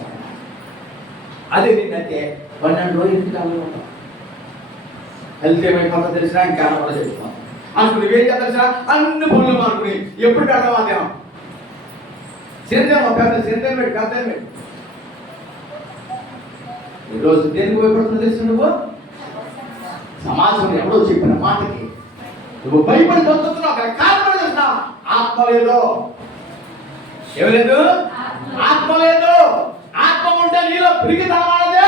అదే నిన్నైతే 12 రోజులు ఇంటికి ఉంటాం, హెల్త్ ఏమైపోతుందో తెలిసినా ఇంకా కూడా చెప్తాం అనుకుని ఏం చేస్తా అన్ని పనులు అనుకుని ఎప్పుడు అడవాదేమో సేంద్రం పెద్ద సేంద్రం పెట్టి పెద్ద పెట్టి ఈరోజు దేనికి భయపడుతుందో తెలుసు? నువ్వు సమాజం ఎవడో చెప్పిన మాటకి నువ్వు భయపడి బతుకుతున్నావు. అక్కడ కారణం తెలుసా? ఆత్మ లేదు. ఏమి లేదు? ఆత్మ లేదు. ఆత్మ ఉంటే నీలో పిరికితనం అనేదే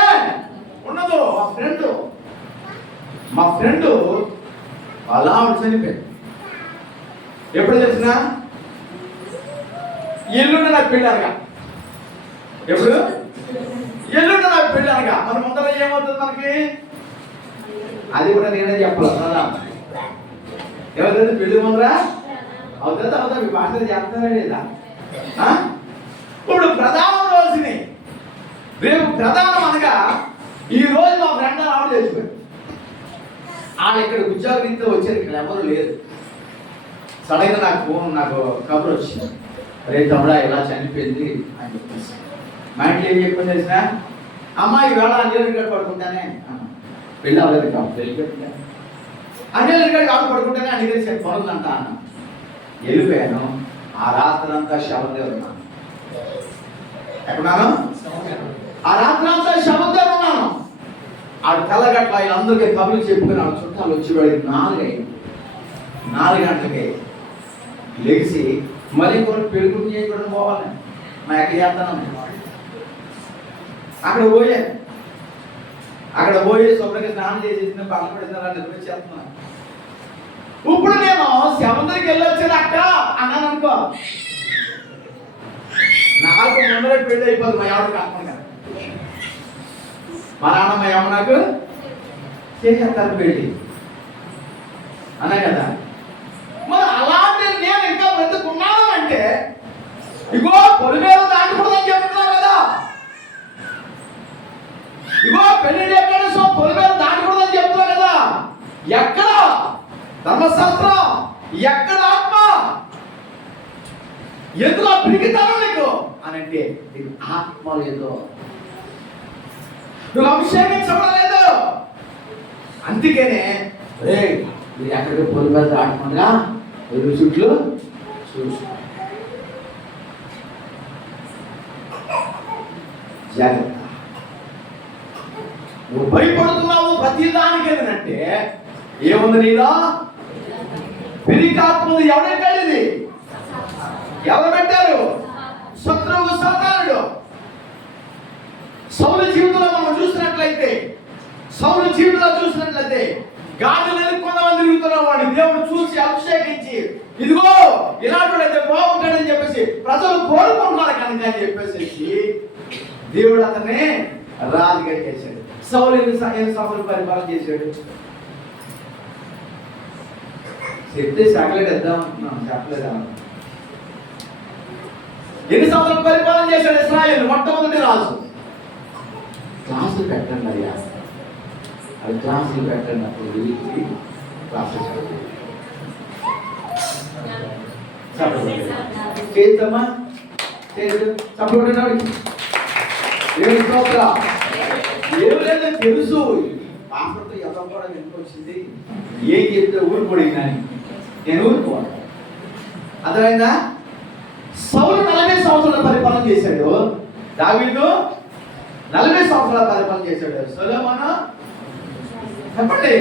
ఉండదు. మా ఫ్రెండ్ అలా చనిపోయింది. ఎప్పుడు తెలిసిన? ఎల్లుండి నాకు పెళ్ళి అనగా. ఎప్పుడు? ఎల్లుండి నాకు పెళ్ళి అనగా. మరి ముందర ఏమవుతుంది మనకి? అది కూడా నేనే చెప్పాలి కదా. ఎవరైతే పెళ్లి ముందరా అవుతుందా అవుతా మీ భాషలో చెప్తారా లేదా? ఇప్పుడు ప్రధానం రోజుని రేపు ప్రధానం అనగా ఈ రోజు మా ఫ్రెండ్ ఆవిడ చేసిపోయారు. వాళ్ళు ఇక్కడ ఉద్యోగరీత్యా వచ్చారు, ఇక్కడ ఎవరు లేరు. సడన్గా నాకు కబురు వచ్చింది, రేపు తమ్ముడా ఇలా చనిపోయింది అని చెప్పేసి. మా ఇంట్లో ఏం చెప్పుకొని తెలిసిన? అమ్మ ఈవేళ అంజలి గారు పడుకుంటానే, పెళ్ళి అవ్వలేదు కాబట్టి వెళ్ళిపోయింది. అంజలి గారికి ఆవిడ పడుకుంటానే అన్ని తెలిసి పనులంట అన్న. వెళ్ళిపోయాను. ఆ రాత్రి అంతా శవంతో ఉన్నాను. ఎక్కడున్నాను? ఆ రాత్రి అంతా శవంతో ఉన్నాను. ఆడు తెల్లగట్ల వీళ్ళందరికీ కబుర్లు చెప్పుకుని ఆడు చుట్టాలు వచ్చి వాడికి 4 గంటలకి లెగిసి మళ్ళీ కొన్ని పెళ్ళిగుడ్డు చేయకుండా పోవాలి. మా ఎక్కడ చేస్తాను అక్కడ పోయి శుభ్రంగా స్నానం చేసేసిన పక్కన పెడుతున్నారని నిర్వహిస్తున్నాను. ఇప్పుడు నేను శవం దగ్గరికి వెళ్ళొచ్చాను అక్క అన్నాను అనుకో, నాకు ముందరే పెళ్లి అయిపోతుంది. మా ఎవరికి ఆత్మగా మా నాన్న మా అమ్మ నాకు చేసేస్తారు పెళ్లి అన్నా కదా. మరి అలాంటి నేను ఇంకా బ్రతుకున్నాను అంటే ఇగో పొలిమేర దాటకూడదని చెప్తున్నా కదా. ఇగో పెళ్లి ఎక్కడ పొలిమేర దాటకూడదని చెప్తున్నా కదా. ఎక్కడ ధర్మశాస్త్రం, ఎక్కడ ఆత్మ, ఎందులో పిరికితాను నీకు అని అంటే నీకు ఆత్మ లేదు, నువ్వు అభిషేకించబడలేదు. అందుకనే మీరు ఎక్కడికి పొలిమేర దాటకుండా ఎదురు చుట్లు చూసుకో, జాగ్రత్త. నువ్వు భయపడుతున్నావు ప్రతి దానికి ఏంటంటే ఏముంది నీలో? పిరికాత్మది. ఎవరెట్టాడు ఇది? ఎవరు పెట్టారు? శత్రువు సాతానుడు. సౌలు జీవితంలో మనం చూసినట్లయితే గాడిలో కొంతమంది తిరుగుతున్న వాడిని దేవుడు చూసి అభిషేకించి ఇదిగో ఇలాంటి బాగుంటాడని చెప్పేసి ప్రజలు కోరుకుంటున్నారు కనుక అని చెప్పేసి దేవుడు అతన్ని రాజుగా చేశాడు. సౌలు ఎన్ని సంవత్సరాలు పరిపాలన చేశాడు? చెప్తే చెప్పలేదు అనుకున్నాను, చెప్పలేదు. ఎన్ని సంవత్సరాలు పరిపాలన చేశాడు ఇశ్రాయేలు? మొట్టమొదటి రాజు. క్లాసులు పెట్టండి అయ్యా, అది క్లాసులు పెట్టండి. అప్పుడు వీరికి క్లాసెస్ చేద్దామా? చప్పటి ఏం లేదు, తెలుసు. పాపతో ఎంత కూడా వెనుకొచ్చింది, ఏం చెప్తే ఊరుకోడినాని నేను ఊరుకోవాలి. అర్థమైందా? సౌలు 40 సంవత్సరాల పరిపాలన చేశాడు, దావీదు 40 సంవత్సరాల పరిపాలన చేశాడు, సొలొమోను చెప్పండి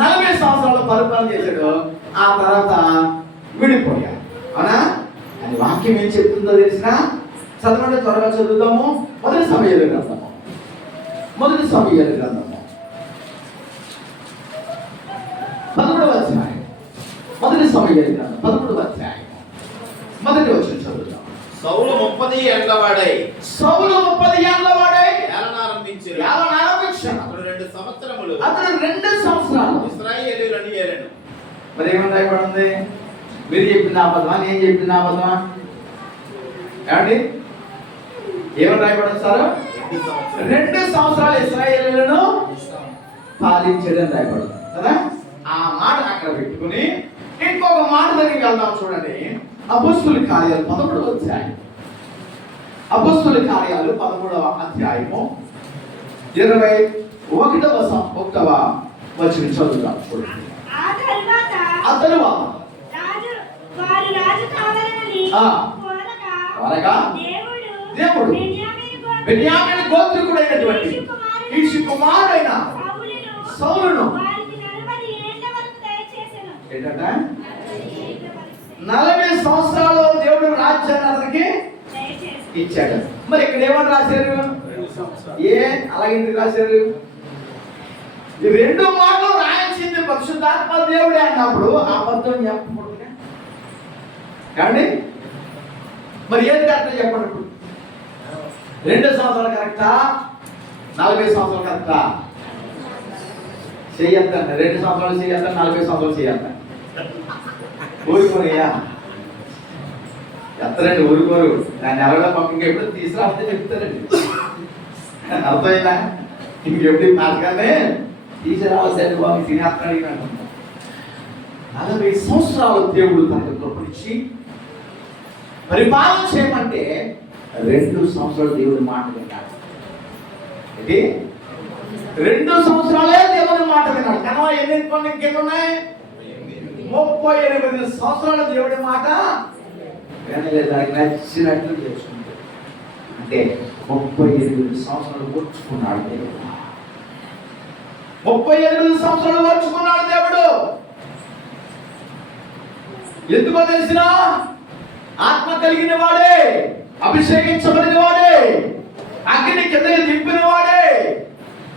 40 సంవత్సరాల పరిపాలన చేశాడు. ఆ తర్వాత విడిపోయాడు. అవునా? అది వాక్యం ఏం చెప్తుందో తెలిసిన చదవండి, త్వరగా చదువుతాము. మొదటి సమూయేలు గ్రంథము, మొదటి సమూయేలు గ్రంథము 11వ అధ్యాయం. మొదటి సమూయేలు గ్రంథం 11వ అధ్యాయం మొదటి వచనం చదువుతాం. సౌలు 30 ఏళ్లవాడై ఏలనారంభించాడు. అతడు 2 సంవత్సరములు ఇశ్రాయేలీయులను ఏలెను. మరి ఏమని రాయబడింది? మీరు చెప్పింది అబద్ధమా, నేను చెప్పింది అబద్ధమా? ఏమండి ఏమని రాయబడింది సార్? 2 సంవత్సరాలు ఇశ్రాయేలీయులను పాలించడం రాయబడింది కదా. ఆ మాట అక్కడ పెట్టుకుని ఇంకొక మాట దగ్గరికి వెళ్దాం. చూడండి, అపోస్తుల కార్యాలు 11వ అధ్యాయం. అపోస్తుల కార్యాలు 11వ అధ్యాయము 21వ వచనం చదువుతాం. చూడండి, ఆ తరువాత దేవుడు బెన్యామీను గోత్రికుడైనటువంటి కీషు కుమారుడైన సౌలును ఏంటంటే 40 సంవత్సరాలు దేవుడు రాజ్యాన్ని అతనికి ఇచ్చాడు. మరి ఇక్కడ ఏమని రాశారు? అలాగే ఎందుకు రాశారు? ఈ 2 మాటలు రాయించింది పరిశుద్ధాత్మ దేవుడే అన్నప్పుడు అబద్ధం చెప్పకూడదు కాండి. మరి ఏది కరెక్ట్ చెప్పండి? ఇప్పుడు 2 సంవత్సరాలు కరెక్టా, 40 సంవత్సరాలు కరెక్టా? చెయ్యొద్దండి. 2 సంవత్సరాలు చెయ్యొద్దండి, 40 సంవత్సరాలు చెయ్యొద్దండి. ఊరుకోనయ్యా, ఎత్తరండి, ఊరుకోరు. దాన్ని ఎవరైనా పక్కకి ఎప్పుడు తీసుకురాస్తే చెప్తారండి. అర్థమైందా? ఇంకెప్పుడు నాటకానే తీసుకురావాల్సింది బాబు తినేస్తాడు. 40 సంవత్సరాలు దేవుడు తనకు కృపనిచ్చి పరిపాలన చేయమంటే 2 సంవత్సరాలు దేవుడి మాట విన్నాడు. ఇది 2 సంవత్సరాలే దేవుడి మాట విన్నాడు. కనుక ఎన్ని కొన్ని ఇంకేమున్నాయి? 38 సంవత్సరాలు దేవుడి మాట వినలేదు. దానికి నచ్చినట్లు చేసుకుంటాడు. అంటే 38 సంవత్సరాలు ఓర్చుకున్నాడు దేవుడు. 38 సంవత్సరాలు ఓర్చుకున్నాడు దేవుడు. ఎందుకో తెలిసిన? ఆత్మ కలిగిన వాడే, అభిషేకించబడిన వాడే, అగ్ని కిందకి దింపిన వాడే,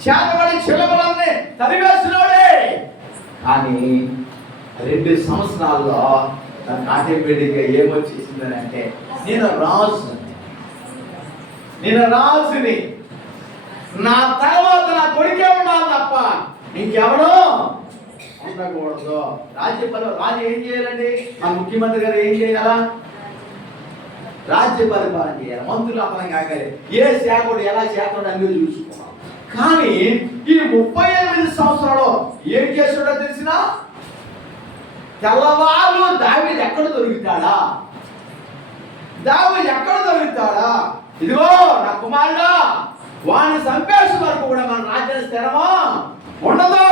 చేతబడి చిలకలన్నీ తరివేసిన వాడే. కానీ 2 సంవత్సరాల్లో నాకు ఆటోమేటిక్గా ఏమొచ్చేసిందని అంటే నేను రాజుని, నా తర్వాత నా కొడుకే ఉండాలి తప్ప ఇంకెవడో ఉండకూడదు. రాజు ఏం చేయాలండి? మా ముఖ్యమంత్రి గారు ఏం చేయాలా? రాజ్య పరిపాలన చేయాలి. మంత్రులు అతను కాగాలి, ఏ సేవకుడు ఎలా చేస్తాడు అనేది చూసుకోవాలి. కానీ ఈ 38 సంవత్సరాలు ఏం చేస్తాడో తెలిసినా? తెల్లవారు దావీదు ఎక్కడ దొరుకుతాడా? ఇదిగో నా కుమారుడా, వాడిని చంపేసే వరకు కూడా మన రాజ్యం స్థిరమా ఉండదు.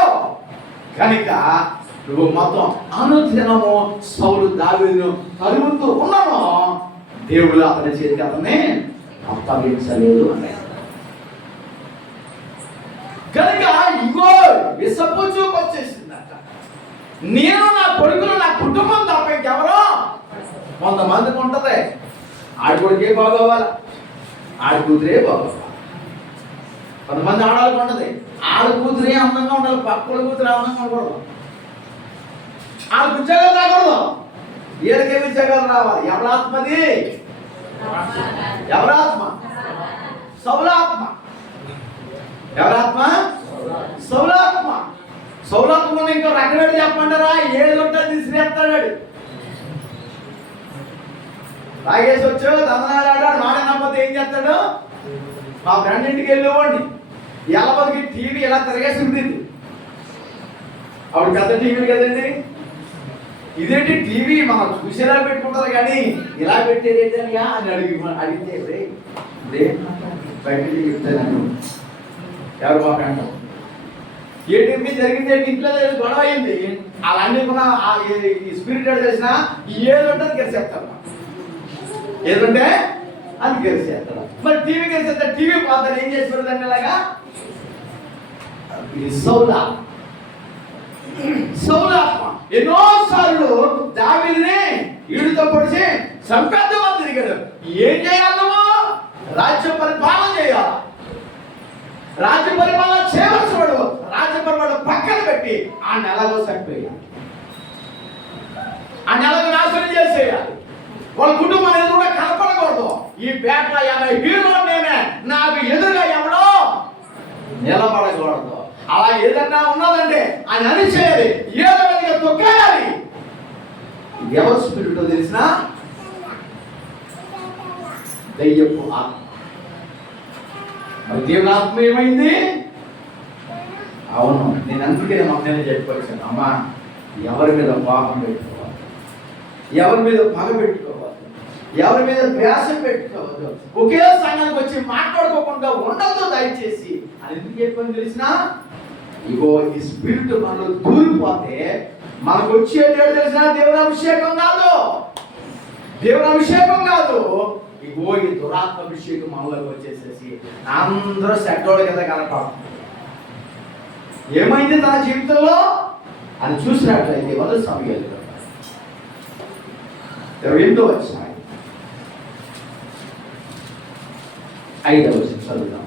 కనుక నువ్వు మొత్తం అనుదినము సౌలు దావీదును తరుగుతూ ఉన్నాను, దేవుడు అతని చేతికి అతన్ని అప్పగించలేదు అన్నాడు. కనుక ఇగో విసపు చూపు వచ్చేసిందట. నేను నా కొడుకులు నా కుటుంబం తప్ప ఇంకెవరో కొంతమందికి ఉంటది. ఆడి కొడుకే బాగోవాలి, ఆడి కూతురే బాగోవాలి. కొంతమంది ఆడవాళ్ళకి ఉంటది, ఆడ కూతురే అందంగా ఉండాలి, పక్కల కూతురు అందంగా ఉండకూడదు. ఆడికి ఉద్యోగాలు రాకూడదు, వీళ్ళకే ఉద్యోగాలు రావాలి. ఎవరాత్మది? ఎవరాత్మ? సౌలాత్మ. ఎవరాత్మ? సౌలాత్మ. సౌలాత్మ ఇంకా రకలేడు చెప్పంటారా? ఏది ఉంటే తీసుకెళ్తాడు. తాగేసి వచ్చో తందనాడు మాట నమ్మతే ఏం చేస్తాడు? మా ఫ్రెండ్ ఇంటికి వెళ్ళేవాడిని, ఎలబదికి టీవీ ఇలా తిరగేసి ఉంటుంది. ఆవిడ పెద్ద టీవీలు కదండి, ఇదేంటి టీవీ మనం చూసేలా పెట్టుకుంటారు కానీ ఇలా పెట్టేదేంటనియా అని అడిగితే బయట చెప్తాను. ఎవరు మా ఫ్రెండ్ ఏంటి జరిగింది, ఇంట్లో లేదు, గొడవ అయింది. అలాంటి ఈ స్పిరిట్ తెలిసిన ఏదంటే అది గెలిచేస్తాడు, ఏదంటే అది గెలిచేస్తాడు. మరి టీవీ గెలిచేస్తా, టీవీ పోతాడు ఏం చేసి దాన్ని అలాగా సౌలాత్మ ఎన్నోసార్లు దావీదుని ఈడుతో పొడిచి సంపెద్దమని తిరిగాడు. ఏం చేయాలి నువ్వు? రాజ్య పరిపాలన చేయాలి. రాజ్య పరిపాలన చేయవలసి వాడు రాజ్య పరిపాలన పక్కన పెట్టి ఆ నెలలో చంపేయాలి, ఆ నెలకు నాశనం చేసేయాలి. వాళ్ళ కుటుంబం అనేది కూడా కనపడకూడదు. ఈ పేటలో 50 హీరో నేనే, నాకు ఎదురుగా ఎవడో నిలబడకూడదు. అలా ఏదన్నా ఉన్నదంటే ఆయన అని చేయాలి, ఏదో విధంగా తొక్కేయాలి. ఎవరు స్పిరిట్ తెలిసిన దయ్యపు ఆత్మ. మరి దేవుని ఆత్మ ఏమైంది? అవును, నేను అందుకే నేను చెప్పొచ్చాను, అమ్మా ఎవరి మీద పాపం పెట్టుకోవాలి, ఎవరి మీద పగ పెట్టుకోవాలి, ఎవరి మీద ద్వేషం పెట్టుకోవద్దు, ఒకే సంఘానికి వచ్చి మాట్లాడుకోకుండా ఉండదు దయచేసి అని ఎందుకు చెప్పని తెలిసిన? ఇగో ఈ స్పిరిట్ మనలో దూరిపోతే మనకు వచ్చేది ఏడు తెలిసిన దేవుని అభిషేకం కాదు, దేవుని అభిషేకం కాదు. ఇగో ఈ దురాత్మ అభిషేకం మనలోకి వచ్చేసేసి అందరూ సెట్టోళ్ళ కింద కనపడ. ఏమైంది తన జీవితంలో అని చూసినట్లయితే 1 సమూయేలు 28వ అధ్యాయం 5వ వచనం చదువుదాం.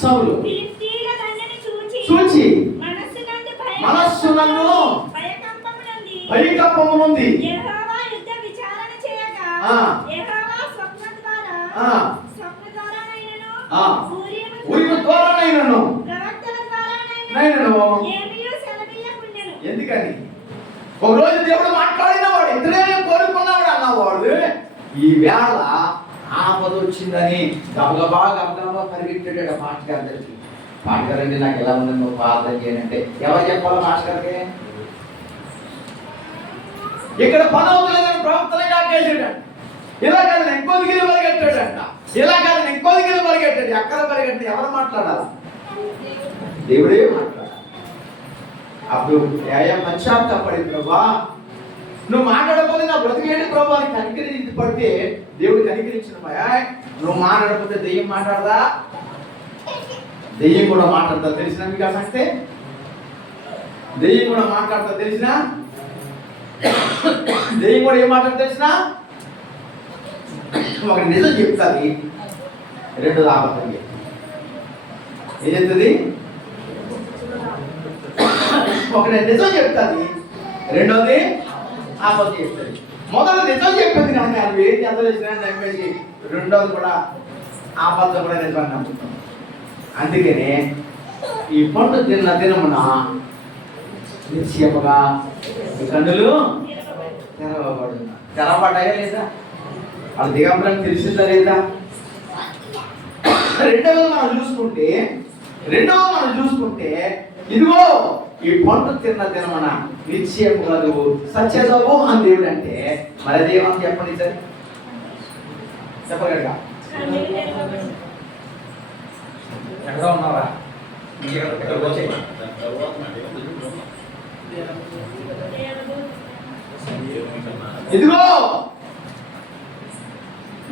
సౌలు చూచి మనస్సునందు భయకంపము నుండి ఎందుకని ఒక రోజు దేవుడు మాట్లాడినవాడు, ఇతనే కోరుకున్నవాడు అన్నవాడు ఈ వేళ ఆపద వచ్చిందని గబగబా పరిగెట్టాడు మాస్టర్ గారి దగ్గరికి. మాస్టర్ గారు అండి నాకు ఎలా ఉంది, నువ్వు ప్రార్థన చేయాలంటే ఎవరు చెప్పాలి మాస్టర్ గారికి? ఇక్కడ పని అవుతుందని ప్రవక్తనే కాకేసాడు. ఇలా కాదు ఇంకో దిగిరి పరిగెట్టాడంట, ఇలా కాదు ఇంకో దిగిరి పరిగెట్టాడు. ఎక్కడ పరిగెట్టి ఎవరు మాట్లాడాలి? దేవుడే మాట్లాడాలి. అప్పుడు పశ్చాత్తాపడి ప్రభా నువ్వు మాట్లాడకపోతే నా బ్రతికేంటి ప్రభా అని కనికరించి పడితే దేవుడు కనికరించిన నువ్వు మాట్లాడకపోతే దెయ్యం మాట్లాడదా? దెయ్యం కూడా మాట్లాడతా తెలిసిన మీకు అంటే దెయ్యం కూడా మాట్లాడతా తెలిసిన దెయ్యం కూడా ఏం మాట్లాడతా తెలిసిన ఒక నిజం చెప్తుంది, రెండోది అబద్ధం చెప్తుంది. ఏం చెప్తుంది? ఒకటి నిజం చెప్తుంది, రెండోది అబద్ధం చెప్తుంది. మొదటి నిజం చెప్పింది కనుక నువ్వు ఏం చేతలేసినా నమ్మేసి రెండోది కూడా అబద్ధం కూడా నిజాన్ని నమ్ముతాం. అందుకనే ఈ పండు దినమున నిశ్చయముగా కన్నులు తెరవబడ్డాయా లేదా? అది దిగంబరం తెలిసిందా లేదా? రెండవది మనం చూసుకుంటే ఇదిగో ఈ పండు తిన్న దినమున నిశ్చయముగా నువ్వు సత్యదవు అని దేవుడు అంటే మరి అదేమని చెప్పండి సార్, చెప్పగలగా? ఎక్కడ ఉన్నావా? ఇదిగో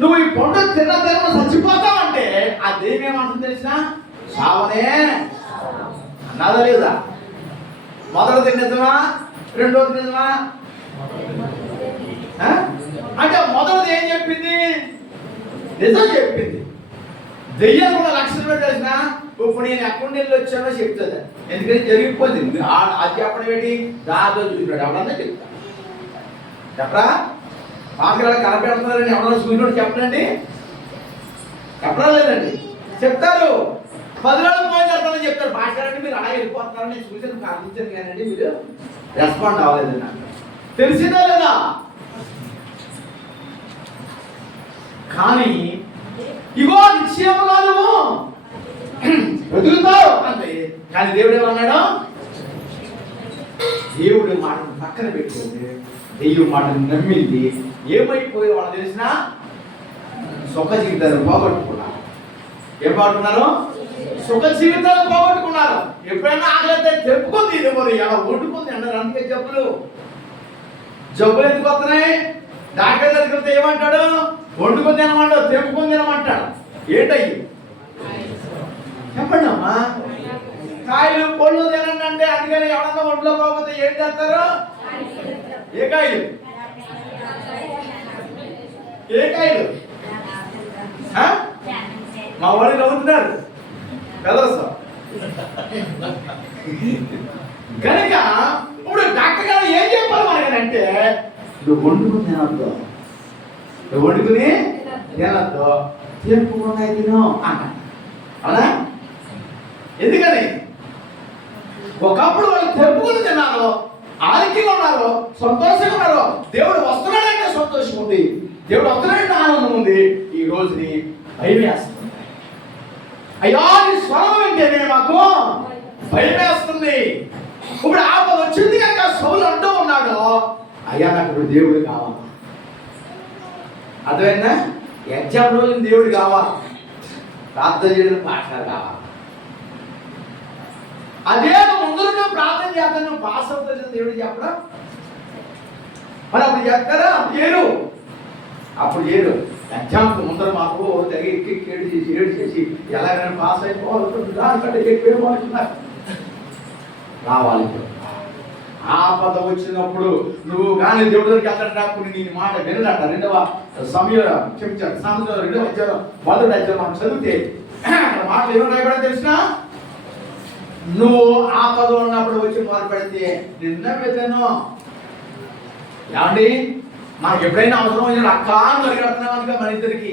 నువ్వు ఈ పండు తిన్న దినమున చచ్చిపోతావంటే ఆ దెయ్యం ఏమంటుంది తెలిసిన? చావనే అన్నదా లేదా? మొదటిది నిజమా, రెండోది నిజమా? అంటే మొదటిది ఏం చెప్పింది? నిజం చెప్పింది. దెయ్యం కూడా లక్షణం తెలిసిన ఇప్పుడు నేను ఎక్కడి వెళ్ళి వచ్చానో చెప్తుంది. ఎందుకంటే జరిగిపోతుంది. అది చెప్పడం ఏంటి? దారిలో చూసినాడు ఎవడన్నా చెప్తా చెప్పరా? మాట్లాడ కనపెడుతున్నారని ఎవడన్నా చూసినోడు చెప్పడండి, చెప్పడం లేదండి. చెప్తారు 10 రోజులు పోయి చెప్తానని చెప్తారు. మాట్లాడండి మీరు అలా వెళ్ళిపోతున్నారని నేను చూసాను, ప్రార్థించాను కానండి మీరు రెస్పాండ్ అవ్వలేదు. నాకు తెలిసిందా లేదా? కానీ ఇగో నిశ్చయముగా నువ్వు బ్రతుకుతావు అంటే. కానీ దేవుడు ఏమన్నాడు? దేవుడి మాటను పక్కన పెట్టుకుంది, దెయ్యం మాటను నమ్మింది. ఏమైపోయి వాళ్ళు తెలిసిన సుఖ జీవితాన్ని పోగొట్టుకున్నారు. ఏం పోగొట్టుకున్నారు? సుఖ జీవితాన్ని పోగొట్టుకున్నారు. ఎప్పుడైనా ఆకలితే తెప్పుకుంది, ఇది మరి ఎలా వండుకుంది అన్నారు. అందుకే జబ్బులు ఎందుకు వస్తున్నాయి? డాక్టర్ దగ్గరికి వెళ్తే ఏమంటాడు? వండుకొని తినమంటాడు, తెప్పుకొని తినమంటాడు. ఏంటయ్యి చెప్పండి అమ్మా. కాయలు పళ్ళు తినండి అంటే అందుకని ఎవరన్నా ఒంట్లో పోకపోతే ఏం చేస్తారు? ఏ కాయలు? ఏ కాయలు? మా వాళ్ళు నవ్వుతున్నారు పెదరస. కనుక ఇప్పుడు డాక్టర్ గారు ఏం చెప్పాలి మనకంటే, నువ్వు వండుకుని తినద్దు, నువ్వు వండుకుని తినద్దు, తెప్పుకున్నాయి తిను అన్న. అవునా? ఎందుకని ఒకప్పుడు వాళ్ళు తెప్పుకుని తిన్నారు, ఆరోగ్యంగా ఉన్నారు, సంతోషంగా ఉన్నారు. దేవుడు వస్తున్నాడంటే సంతోషం ఉంది, దేవుడు వస్తున్నాడంటే ఆనందం ఉంది. ఈ రోజుని భయం వేస్తుంది. అయ్యా నీ స్వరం వింటేనే మాకు భయం వేస్తుంది. ఇప్పుడు ఆపద వచ్చింది కనుక సౌలు అంటూ ఉన్నాడు, అయ్యా నాకు ఇప్పుడు దేవుడు కావాలి. అర్థమైందా? ఎగ్జామ్ రోజు దేవుడు కావాలి, ప్రార్థన చేయడం పాఠాలు కావాలి. అదే ముందు నువ్వు ప్రార్థన చేస్తాను, నువ్వు పాస్ అవుతుంది దేవుడు చెప్పడం. మరి అప్పుడు చెప్తారా? అప్పుడు చేయరు. ఎగ్జామ్కి ముందర మాకు తెగ ఏడు చేసి ఎలాగైనా పాస్ అయిపోవాలి, దానికంటే ఎక్కువ రావాలి. ఆపద వచ్చినప్పుడు నువ్వు కానీ దేవుడి దగ్గరికి వెళ్తాడు, నీ మాట వినడంట. రెండవ సమయం క్షమించాడు, సామెతలు 2వ అధ్యాయం 1వ అధ్యాయం మనం చదివితే మాటలు ఏమో రాయబడో తెలిసిన, నువ్వు ఆపద ఉన్నప్పుడు వచ్చి మొదలుపెడితే నిన్న పెద్దను. ఏమండి మనకి ఎప్పుడైనా అవసరం వచ్చిన అక్క అని పరిగెడుతున్నాం అనుకో, మన ఇద్దరికి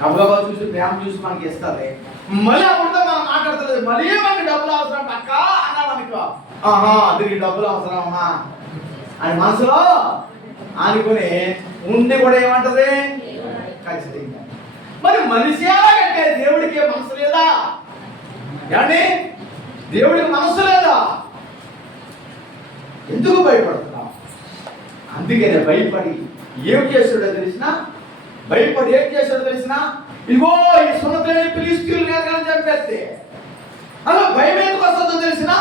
డబ్బుగా చూసి ప్రేమ చూసి మనకి ఇస్తుంది. మళ్ళీ అప్పుడుతో మనం మాట్లాడుతుంది, మళ్ళీ మనకి డబ్బులు అవసరం అక్క అన్నాం అనుకో, దీనికి డబ్బులు అవసరమా అని మనసులో అనుకుని ఉండి కూడా ఏమంటది ఖచ్చితంగా. మరి మనిషి ఎలాగంటే దేవుడికి మనసు లేదా? ఏమండి దేవుడికి మనసు లేదా? ఎందుకు భయపడుతున్నాం? అందుకనే భయపడి ఏం చేస్తాడో తెలిసిన, భయపడి ఏం చేస్తాడో తెలిసిన, ఇగో ఈ సున్నతులని ఫిలిష్తీయులు కానీ చెప్పేస్తే అలా భయం ఎందుకు వస్తుందో తెలిసిన,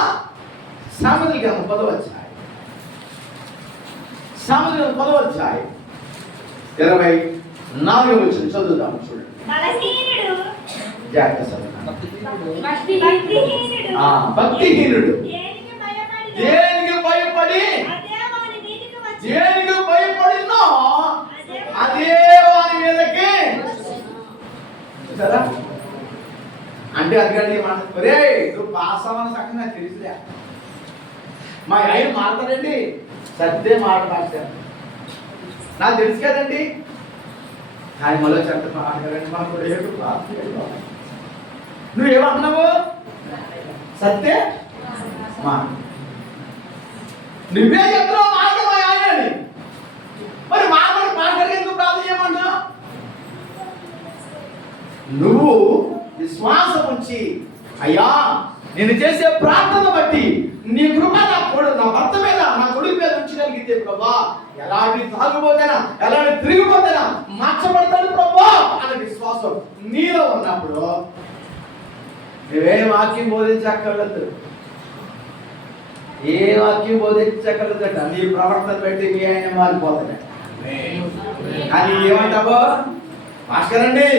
సామెతల గ్రంథం 10వ అధ్యాయం, సామెతల గ్రంథం 10వ అధ్యాయం 24వ వచనం చదువుదాం. చూడండి, భక్తిహీనుడు దేనికి భయపడి భయపడినో అదే వారి మీదకి. చూసారా? అంటే అందుకని రే నువ్వు పాస్ అవ్వని సంగతి నాకు తెలుసులే. మా ఆయన మాట్లాడండి, సత్తే మాట్లాడతారు, నాకు తెలుసు కదండి. ఆయన మళ్ళీ చెత్త మాట్లాడండి, మనకు రేపు నువ్వేమంటున్నావు? సత్తే మా నువ్వే చెప్తున్నావు మాట మా ఆయనని. మరి మాట్లాడి ఎందుకు ప్రార్థన చేయమంటున్నావు? నువ్వు విశ్వాసం ఉంచి, అయ్యా నేను చేసే ప్రార్థన బట్టి నీ కృప నా భర్త మీద, నా కొడుకు మీద ఉంచగలిగితే ప్రభా, ఎలాంటి తాగుపోతేనా, ఎలాంటి తిరిగిపోతేనా మార్చబడతాడు ప్రభా అనే విశ్వాసం నీలో ఉన్నప్పుడు నువ్వే వాక్యం బోధించక్కర్లేదు, ఏ వాక్యం బోధించక్కర్లేదట. నీ ప్రవర్తన పెట్టి మీ ఆయన మారిపోతాడు. కానీ ఏమంటావో భాస్కర్ అండి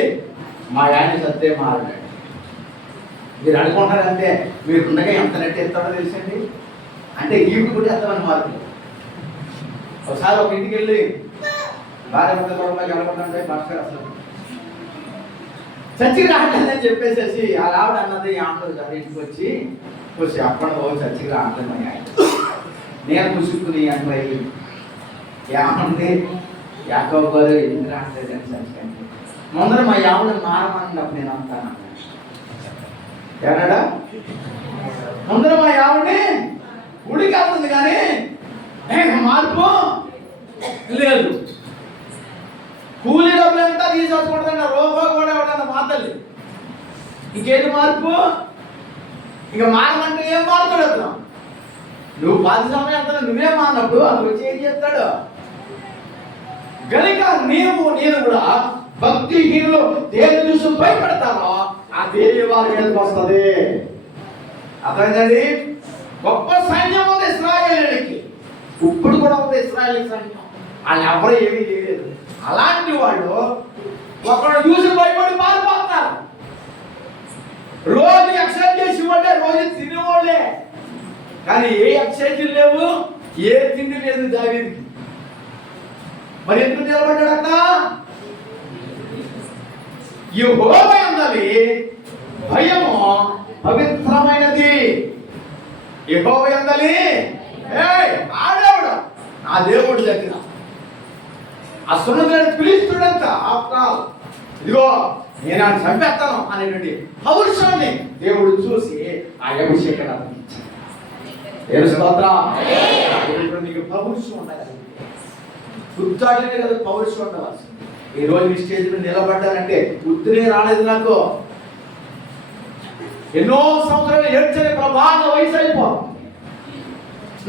మా ఆయన సత్తే మారాడు. మీరు అనుకుంటారంటే మీరు ఉండగా ఎంత నెట్ ఎత్తాడో తెలుసండి. అంటే ఈవిడ కూడా ఎత్తామని మార్పు. ఒకసారి ఒక ఇంటికి వెళ్ళి భార్య అనుకుంటే భాస్కర్ అసలు చర్చికి రావట్లేదని చెప్పేసేసి ఆ రావడం అన్నది ఆంధ్ర ఇంటికి వచ్చి అప్పటి బాబు చర్చికి రావట్లేదు ఆయన. నేను ముసుక్కుని అన్నది ఏమంది యాకోబు గారు ఎందుకు రావట్లేదు అని చర్చకండి. ముందర మా యావుని మారమన్నప్పుడు నేను అంటాను ఏనాడా, ముందర మా యావుని గుడికి వెళ్తుంది కానీ మార్పు లేదు. కూలీ డబ్బులు ఎంత తీసుకొచ్చుకుంటున్నా రూపాయి కూడా ఎవడన్నా మాతల్లి. ఇంకేంటి మార్పు? ఇక మారమంటే ఏం మారుతాడు అతను? నువ్వు 10 సమయం అంతా నువ్వే మారినప్పుడు అతను వచ్చి ఏం చేస్తాడు? కనుక నేను కూడా భక్తిహీనులు దేని చూసి భయపడతారో ఆ దేవి వారి మీదకి వస్తుంది. అర్థమైందండి? గొప్ప సైన్యం ఉంది ఇశ్రాయేలుకి, ఇప్పుడు కూడా ఉంది ఇశ్రాయేలు సైన్యం. వాళ్ళు ఎవరు ఏమీ చేయలేదు. అలాంటి వాళ్ళు ఒకరు చూసి భయపడి పారిపోతున్నారు. రోజు ఎక్సర్సైజ్ చేసి వాళ్ళే, రోజు తినేవాళ్ళే, కానీ ఏ ఎక్సర్సైజ్ లేవు, ఏ తిండి లేదు దావీదుకి. మరి ఎందుకు నిలబడ్డాడట? యెహోవా యందలి భయము పవిత్రమైనది. యెహోవా యందలి ఆడేవాడు నా దేవుడి దగ్గర ఆ సున్నతులను పిలుస్తుడంత ఇదిగో నేను ఆయన చంపేస్తాను అనేటువంటి పౌరుషాన్ని దేవుడు చూసి ఆ అభిషేకాన్ని నీకు పౌరుషం ఉండాలి. గుర్తాడలే కదా పౌరుషం ఉండవలసింది. ఈ రోజు ఈ స్టేజ్ మీద నిలబడ్డానంటే గుర్తునే రాలేదు నాకు. ఎన్నో సంవత్సరాలు ఏడ్చని ప్రభా నా వయసు అయిపోతుంది,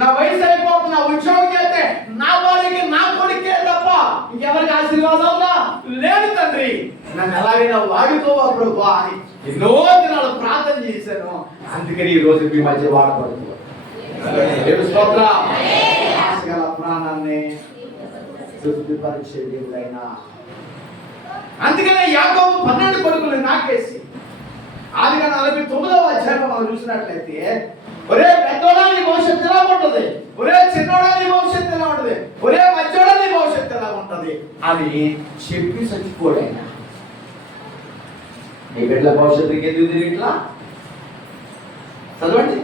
నా వయసు అయిపోతుంది, నా ఉద్యోగం అయితే నా భార్యకి నా కొడుకే తప్ప ఇంకెవరికి ఆశీర్వాదం లేదు తండ్రి, నన్ను ఎలాగైనా వాడుకోవా ప్రభా అని ఎన్నో దినాలు ప్రార్థన చేశాను. అందుకని ఈ రోజు మీ మధ్య వాడబడుతుంది. గల ప్రాణాన్ని తృప్తిపరిచే దేవుడైనా. అందుకనే యాకోబు 12 కొడుకులు నాకేసి ఆదిగా 49వ అధ్యాయంలో మనం చూసినట్లయితే, ఒరే పెద్దోడా నీ భవిష్యత్తు ఎలా ఉంటుంది, ఒరే చిన్నోడా నీ భవిష్యత్తు ఎలా ఉంటుంది, ఒరే మధ్యోడా నీ భవిష్యత్తు ఎలా ఉంటుంది అని చెప్పి చచ్చిపోడైనా. నీ బిడ్డల భవిష్యత్తుకి ఎందుకు తిరిగిట్లా చదవండి.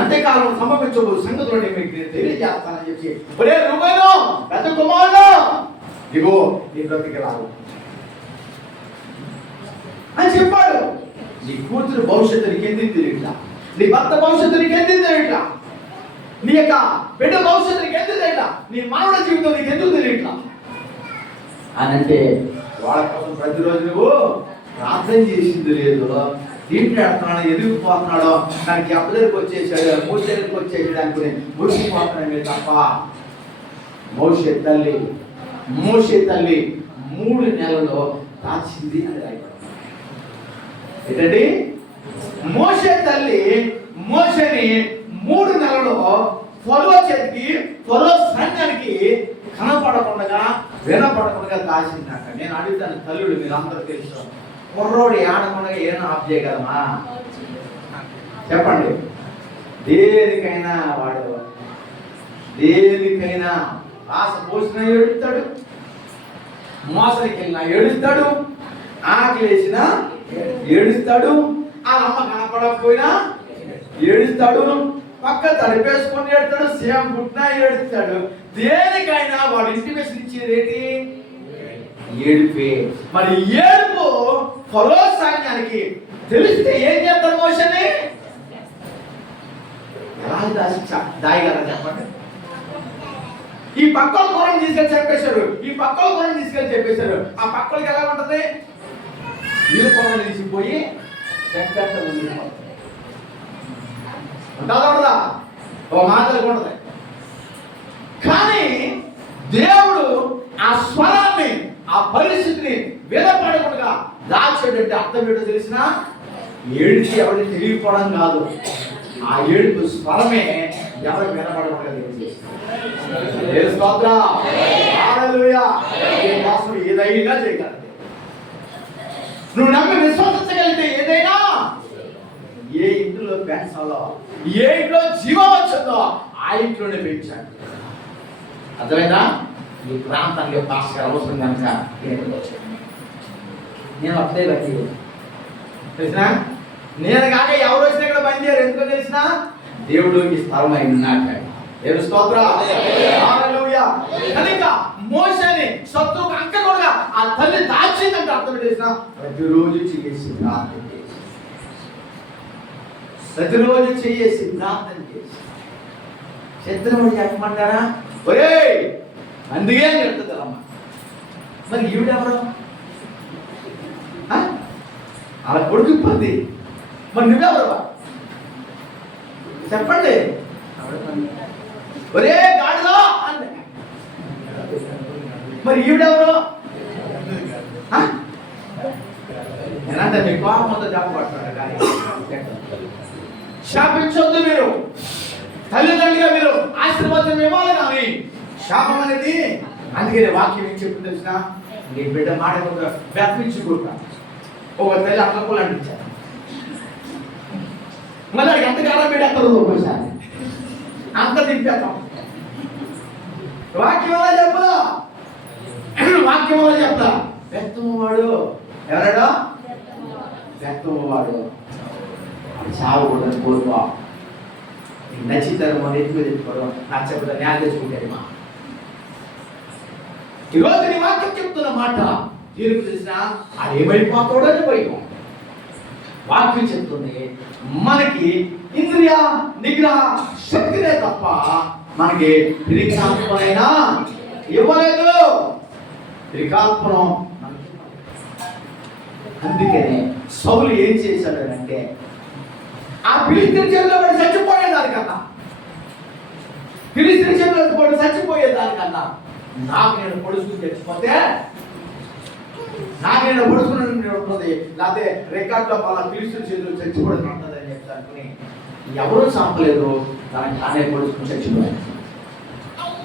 అంతేకాలం సంభవించబో సంగతులు మీకు తెలియజేస్తానని చెప్పి, ఒరే రూపాయలు పెద్ద కుమారుడు ఇగో నీ బ్రతికి రాదు అని చెప్పాడు. నీ కూతురు భవిష్యత్తు నీకు ఎందుకు తెలియట్లా, నీ భర్త భవిష్యత్తు నీకు ఎందుకు తెలియట్లా, నీ యొక్క బిడ్డ భవిష్యత్తు నీకు ఎందుకు తెలియట్లా, నీ మానవుల జీవితం నీకు ఎందుకు తెలియట్లా అని అంటే వాళ్ళ కోసం ప్రతిరోజు నువ్వు ప్రార్థన చేసింది లేదు. తింటాడుతున్నాడు, ఎదిగిపోతున్నాడు, దానికి అప్ప దగ్గరికి వచ్చేసాడు, మూడు దగ్గరికి వచ్చేసాడు అనుకుని మురిసిపోతున్నాడు తప్ప. మోషే తల్లి 3 నెలల్లో దాచింది అని రాయబడింది. ఏంటండి? మోషే తల్లి మోషేని 3 నెలల్లో ఫరో చేతికి, ఫరో సైన్యానికి కనపడకుండా వినపడకుండా దాచిందంట. నేను అడుగుతాను తల్లుడు, మీరు అందరూ తెలుసు, కుర్రోడు ఆడకుండా ఏమైనా ఆఫ్ చేయగలమా చెప్పండి? దేనికైనా ఆశ పోసినా ఏడుస్తాడు, మోసరికి వెళ్ళినా ఏడుస్తాడు, ఆకలి వేసినా ఏడుస్తాడు, ఆ అమ్మ కనపడకపోయినా ఏడుస్తాడు, పక్క తడిపేసుకొని ఏడుస్తాడు, సేమ్ పుట్టినా ఏడుస్తాడు. దేనికైనా వాడు ఇంటిమేషన్ ఇచ్చేదేంటి? ఏడుపే. మరి ఏడుపు ఫరో సైన్యానికి తెలిస్తే ఏం చేస్తారు? మోషని ఎలా దాయగలరా చెప్పండి? ఈ పక్కల కూరని తీసుకెళ్ళి చెప్పేశారు, ఆ పక్కలకి ఎలా ఉంటది? నీళ్ళు కొనలు తీసిపోయి ఉంటుందా? ఓ మాటలు ఉంటది. కానీ దేవుడు ఆ స్వరాన్ని, ఆ పరిస్థితిని వినపడకుండా దాచేటంటే అర్థం ఏంటో తెలిసిన? ఏడుచి ఎవరికి తెలియకపోవడం కాదు, ఆ ఏడుపు స్వరమే ఎవరికి వినపడకుండా ఏదైనా చేయగలదు. నువ్వు నమ్మి విశ్వసించగలిగితే ఏదైనా, ఏ ఇంట్లో పెంచాలో, ఏ ఇంట్లో జీవం వచ్చిందో ఆ ఇంట్లోనే పెంచాడు. అర్థమైనా? ఈ ప్రాంతానికి భాస్కర్ అవసరం కనుక నేను అప్పుడే బట్టి తెలిసిన, నేను కాక ఎవరు వచ్చినా ఇక్కడ పని చేయరు. ఎందుకో తెలిసిన? దేవుడు ఈ స్థలం అయి ఉన్నాడు. దేవుని స్తోత్రం. హల్లెలూయా. కనుక మోషేని శత్రువుకు అంకకుండా ఆ తల్లి దాచిందంటే అర్థం చేసిన, ప్రతిరోజు చేసి ప్రార్థన చేసి, శత్రువుని చెప్పమంటారా? ఒరే అందుకే చెప్తుంది అమ్మ, మరి ఈవిడెవరు? అలా కొడుకు ఇబ్బంది. మరి నువ్వెవరు చెప్పండి? ఒరే గాడిలో అంది. మరి ఈవిడెవరు? నేనంటే మీ కోపంతో చెప్పబడుతున్నాడు. కానీ శాపించొద్దు మీరు, తల్లిదండ్రులుగా మీరు ఆశీర్వాదం ఇవ్వాలి. కానీ శాపం అనేది, అందుకే వాక్యం ఏం చెప్పింది తెలిసిన, నీ బిడ్డ మాట వ్యాపించుకుంటా. ఒక తల్లి అక్కలు అంటించారు. మళ్ళీ ఎంతకాలం బిడ్డ అక్కడ ఒకసారి అంత దింపేస్తాం. వాక్యం వల్ల చెప్పదా, వాక్యం వల్ల చెప్తా. వ్యక్తము వాడు ఎవరాడో, వ్యక్తము వాడు చావకూడదని కోరుకో. నచ్చితారు ఎత్తుకు తెచ్చుకోవడం, నచ్చకపోతే న్యాయ తెచ్చుకుంటారు. మా ఈరోజు నీ వాక్యం చెప్తున్న మాట తీర్పు చేసినా అది ఏమైపోతాడని భయం. వాక్యం చెప్తుంది మనకి ఇంద్రియ నిగ్రహ శక్తినే తప్ప మనకి త్రికాత్మనైనా ఇవ్వలేదు. త్రికాత్మనం. అందుకనే సౌలు ఏం చేశాడంటే ఆ ఫిలిష్తీయుల చేతిలో పడి చచ్చిపోయేదానికన్నా, ఫిలిష్తీయుల చేతిలో పడి చచ్చిపోయేదానికన్నా నాకు నేను పొడుచుకుని చచ్చిపోతే, నాకు నేను పొడుచుకుని ఉంటుంది, లేకపోతే రికార్డులో మళ్ళీ ఫిలిష్తీయుల చేతిలో చచ్చిపోవడం ఉంటుంది అని చెప్పి అనుకుని ఎవరూ చంపలేదు, దానికి తానే పొడుచుకుని చచ్చిపోయాడు.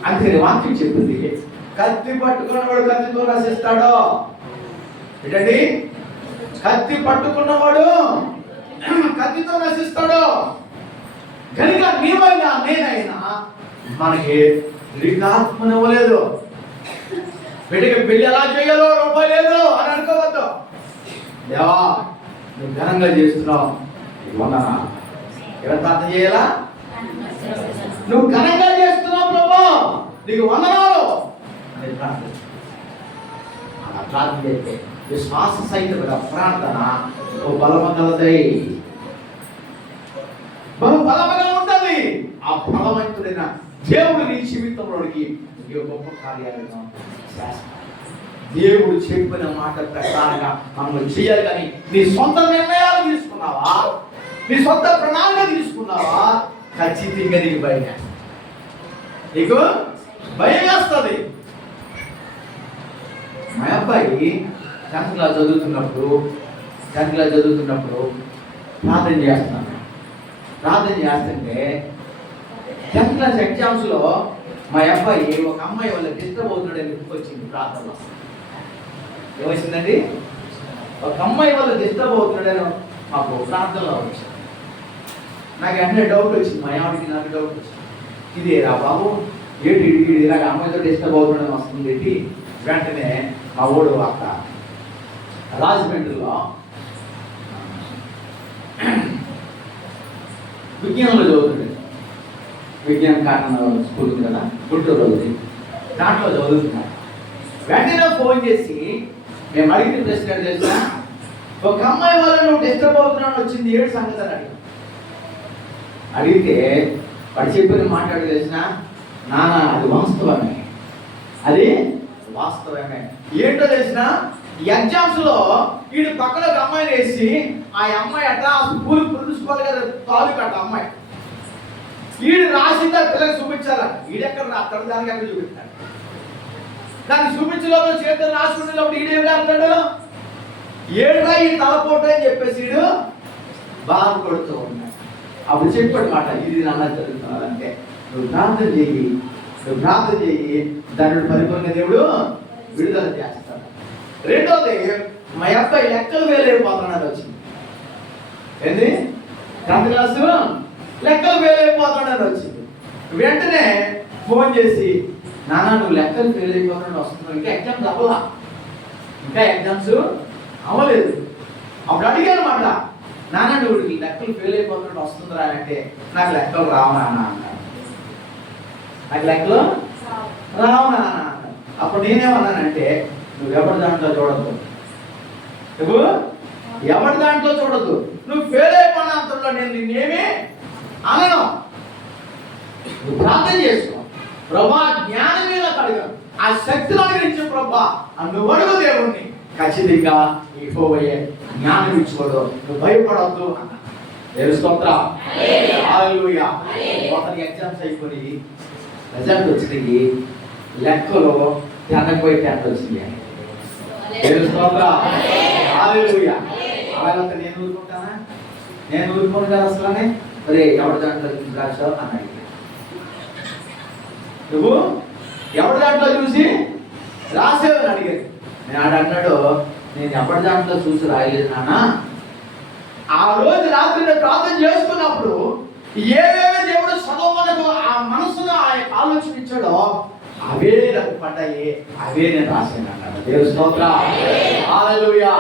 అందుకని వాక్యం చెప్పింది, కత్తి పట్టుకున్నవాడు కత్తితో నశిస్తాడు. ఏంటండి? కత్తి పట్టుకున్నవాడు కత్తితో నశిస్తాడు. కనుక నీవైనా నేనైనా మనకి త్రికాత్మను ఇవ్వలేదు. బిడ్డకి పెళ్లి ఎలా చేయాలో రూపాయి లేదు అని అనుకోవద్దు. దేవా నువ్వు ఘనంగా చేస్తున్నావు, వందనా. ఎవరు ప్రార్థన చేయాలా? నువ్వు ఘనంగా చేస్తున్నావు ప్రభు, నీకు వందనాలు అని ప్రార్థన. అలా ప్రార్థన చేస్తే విశ్వాస సహితమైన ప్రార్థన బలమగలదై, బలమగా ఉంటుంది. ఆ బలవంతుడైన దేవుడు నీ జీవితంలోనికి గొప్ప కార్యాలను చేస్తాడు. దేవుడు చెప్పిన మాట ప్రకారంగా మనం చేయాలి. కానీ నీ సొంత నిర్ణయాలు తీసుకున్నావా, నీ సొంత ప్రణాళిక తీసుకున్నావా, ఖచ్చితంగా నీకు భయం, నీకు భయం వేస్తుంది. మా అబ్బాయి 10th క్లాస్ చదువుతున్నప్పుడు ప్రార్థన చేస్తున్నాను. ప్రార్థన చేస్తుంటే 10th క్లాస్ ఎగ్జామ్స్లో మా అబ్బాయి ఒక అమ్మాయి వల్ల డిస్టర్బ్ అవుతున్నాడని వచ్చింది. ప్రార్థనలో ఏమొచ్చిందండి? ఒక అమ్మాయి వల్ల డిస్టర్బ్ అవుతున్నాడని మాకు ప్రార్థనలో వచ్చింది. నాకు వెంటనే డౌట్ వచ్చింది, మా ఆవిడకి నాకు డౌట్ వచ్చింది. ఇదేరా బాబు, ఏంటి ఇలాగ అమ్మాయితో డిస్టర్బ్ అవుతున్నాడని వస్తుంది ఏంటి? వెంటనే మా ఊడు అక్క రాజమండ్రిలో విజ్ఞానంలో చదువుతుండే, విజ్ఞాన కారణం స్కూల్ ఉంది కదా గుంటూరు రోజు, దాంట్లో చదువుతున్నాడు. వెంటనే ఫోన్ చేసి మేము అడిగిన ప్రశ్న చేసిన, ఒక అమ్మాయి వల్ల నువ్వు డిస్టర్బ్ అవుతున్నాను వచ్చింది, ఏడు సంగతి అని అడిగితే వాడు చెప్పిన మాట్లాడి చేసిన, నాన్న అది వాస్తవమే, అది వాస్తవమే. ఏంటో తెలిసిన, ఎగ్జామ్స్ లో వీడు పక్కన ఒక అమ్మాయిని వేసి ఆ అమ్మాయి అట్లా స్కూల్ ప్రిన్సిపాల్ గారు తాలూకు అట్ట అమ్మాయి వీడు రాసిందా పిల్లకి చూపించాలా, వీడెక్కడ రాస్తాడు, దానికి ఎక్కడ చూపిస్తాడు, దాన్ని చూపించలో చేతులు రాసుకునేటప్పుడు ఈడేం రాస్తాడు, ఏడురా ఈ తలపోటు అని చెప్పేసి వీడు బాధపడుతూ ఉన్నాడు. అప్పుడు చెప్పాడు మాట, ఇది నాన్న జరుగుతున్నాడంటే నువ్వు ప్రార్థన చెయ్యి, దాని పరిపూర్ణ దేవుడు విడుదల చేస్తాడు. రెండోది, మా అబ్బాయి లెక్కలు వేలైపోతున్నాడు వచ్చింది. ఏంది? 10th క్లాసు లెక్కలు వేలైపోతున్నాడు వచ్చింది. వెంటనే ఫోన్ చేసి, నాన్న నువ్వు లెక్కలు వేలైపోతున్నాడు వస్తున్నావు, ఇంకా ఎగ్జామ్స్ అవ్వలా, ఇంకా ఎగ్జామ్స్ అవ్వలేదు. అప్పుడు అడిగాను మాట, నాన్న నువ్వు లెక్కలు ఫెయిల్ అయిపోతున్నాడు వస్తుందిరా అంటే, నాకు లెక్కలు రావు నాన్న అన్నాడు. నాకు లెక్కలు రావు నాన్న అన్నాడు. అప్పుడు నేనేమన్నానంటే, నువ్వు ఎవరి దాంట్లో చూడద్దు, నువ్వు ఫెయిల్ అయిపోయిన అంతలో నేను నిన్నేమి అనను. నువ్వు ప్రార్థన చేసుకో, ప్రభా జ్ఞానం మీద అడగను, ఆ శక్తిని అనుగ్రహించు ప్రభా. నువ్వు అడుగు దేవుణ్ణి, ఖచ్చితంగా యెహోవాయే జ్ఞానం ఇచ్చుకోడు, నువ్వు భయపడవద్దు అన్న. దేవుని స్తోత్రం. హల్లెలూయా. ఒకటి ఎగ్జామ్స్ అయిపోయి రిజల్ట్ వచ్చింది, లెక్కలో 10/10 వచ్చింది. దేవుని స్తోత్రం. హల్లెలూయా. అలాగంటే నేను ఊరుకుంటానా? నేను ఊరుకోను కదా అసలు. అరే ఎవరి దాంట్లో రాశావు అన్నాడు. నువ్వు ఎవరి దాంట్లో చూసి రాసేవని అడిగాడు. నేను అన్నాడు, నేను ఎవరి దాంట్లో చూసి రాయలేదు నాన్న. ఆ రోజు రాత్రి నేను ప్రార్థన చేసుకున్నప్పుడు ఏవేవి దేవుడు చదవమనకు ఆ మనసులో ఆ యొక్క ఆలోచన ఇచ్చాడో అవే నాకు పడ్డాయి, అవే నేను రాశాను అన్నాడు. దేవుని స్తోత్రం. హల్లెలూయా.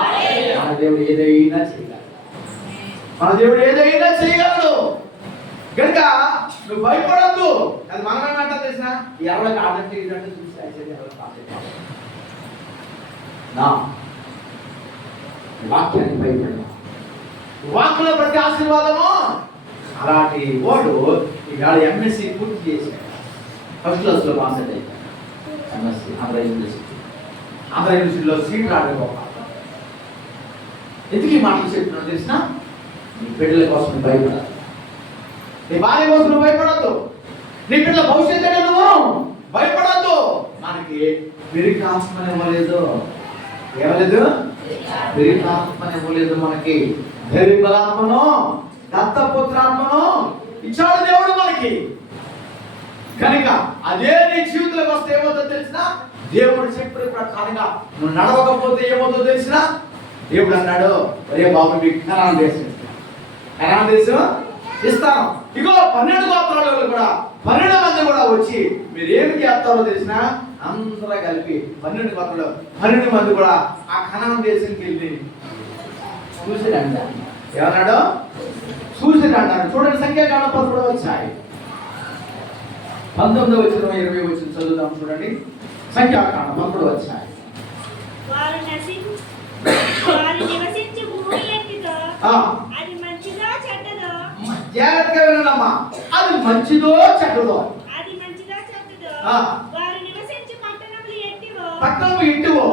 మన దేవుడు ఏదైనా చేయగలడు, మన దేవుడు ఏదైనా చేయగలడు. కనుక నువ్వు భయపడద్దు. అది మనం ఏమంటా తెలిసిన ఎవరికి ఆడంటే ఇదంటే చూసి నా వాక్యాన్ని భయపడ, వాక్యంలో ప్రతి ఆశీర్వాదము. అలాంటి వాడు ఇవాళ ఎంఎస్సి పూర్తి చేశాడు. ఫస్ట్ క్లాస్లో పాస్ అయిపోయాడు. ఎంఎస్సి ఆంధ్ర యూనివర్సిటీలో సీట్ రావడం. ఎందుకు ఈ మాటలు చెప్తున్నాను తెలిసిన? నీ బిడ్డల కోసం నువ్వు భయపడాలి, నీ భార్య కోసం నువ్వు భయపడద్దు, నీ బిడ్డల భవిష్యత్తు నువ్వు భయపడద్దు. మనకి విరికాత్మని ఇవ్వలేదు, ఏమలేదు? విరికాత్మని ఇవ్వలేదు. మనకి ధైర్యబలాత్మను, దత్తపుత్రాత్మను ఇచ్చాడు దేవుడు మనకి. కనుక అదే నీ జీవితంలోకి వస్తే ఏమవుతుందో తెలిసిన? దేవుడు చెప్పిన ప్రకారంగా నువ్వు నడవకపోతే ఏమవుతుందో తెలిసిన? దేవుడు అన్నాడు, అరే బాబు మీకు కనాను దేశం ఇస్తాను. ఇగో 12 గోత్రాల కూడా 12 మంది కూడా వచ్చి మీరు ఏమి చేస్తారో తెలిసిన? అందరూ కలిపి 12 గోత్రాలు 12 మంది కూడా ఆ కనాను దేశానికి వెళ్ళి చూసిరంట. ఏమన్నాడు? చూసిరంటారు. చూడండి, సంఖ్యాకాండం 11 వచ్చాయి. 19 వచ్చిన 20 వచ్చిన చదువుదాం. చూడండి, సంఖ్యాకాండం 11 వచ్చాయి. జాగ్రత్తగా వినండమ్మా. అది మంచిదో చెడ్డదో? పట్టణము ఎట్టివో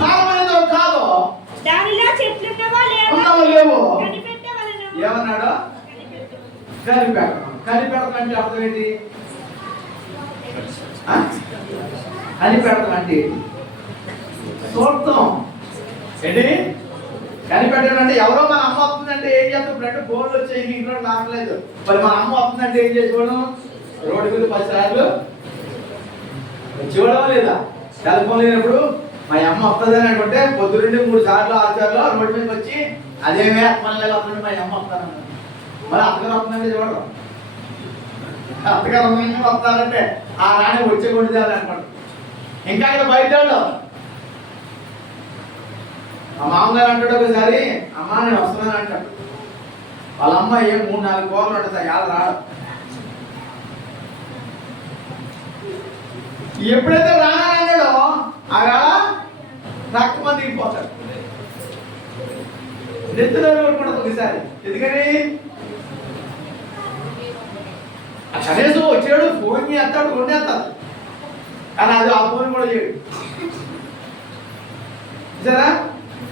సారమైనదో కాదో? దానిలో చెట్లున్నవో లేవో? కనిపెట్టవలెను. ఏమన్నాడు? కనిపెడతాం అంటే అర్థం ఏంటి? కనిపెడతాం అంటే చూడటం ఏంటి? కనిపెట్టడం అంటే ఎవరో మన అమ్మ వస్తుందంటే ఏం చేస్తాం? ఫోన్లు వచ్చాయి, ఇంట్లో రావట్లేదు. మరి మన అమ్మ వస్తుందంటే ఏం చేసుకోవడం? రోడ్డు మీద 10 సార్లు చూడడం లేదా? టెలిఫోన్ లేనప్పుడు మా అమ్మ వస్తుందని అనుకుంటే పొద్దున్నే 3 సార్లు 6 సార్లు రోడ్డు మీదకి వచ్చి అదేమే అమ్మలాగా వస్తుంది, మా అమ్మ వస్తానన్నా. మరి అత్తగారు వస్తుందంటే చూడడం. అత్తగారు వస్తారంటే ఆ రాణి వచ్చే కొండిదాన్ని అనుకోండి. ఇంకా ఇక్కడ బయట మా మామగారు అంటాడు ఒకసారి, అమ్మ నేను వస్తున్నాను అంటాడు. వాళ్ళ అమ్మ ఏం 3-4 కోర్లు ఉంటుంది, ఎలా రాడు. ఎప్పుడైతే రానాడో ఆ వేళ రక్తమంది దిగిపోతాడు. నెత్తిలో కొట్టుకుంటుంది ఒకసారి. ఎందుకని? కనీసం వచ్చాడు, ఫోన్ చేస్తాడు, వండేస్తాడు. కానీ అది ఆ ఫోన్ కూడా చేయడు. సరే,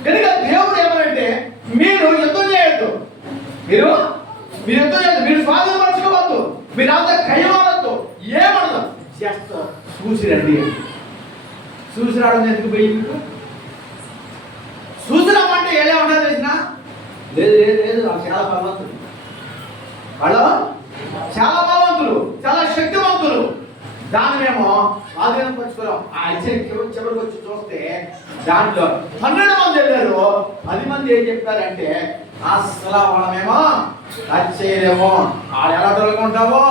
కనుక దేవుడు ఏమనంటే మీరు యుద్ధం చేయొద్దు, మీరు యుద్ధం చేయొద్దు, మీరు స్వాధీనపరచుకోవద్దు, మీరు అంతా కయ్యవద్దు, ఏమనదు. జస్ట్ చూసి రండి. చూసి రావడం ఎందుకు పోయి? చూసి రమ్మంటే ఎలా ఉంటారు తెలిసిన? లేదు లేదు లేదు, వాళ్ళు చాలా బలవంతులు, వాళ్ళు చాలా బలవంతులు, చాలా శక్తివంతులు. దాన్ని మేము స్వాధీనపరచుకోలేం. ఆ చివరికి వచ్చి చూస్తే దాంట్లో 12 మంది వెళ్ళారు. 10 మంది ఏం చెప్పారంటే అసలు వాళ్ళమేమో టచ్ చేయలేము, వాళ్ళు ఎలా దొరుకుంటావో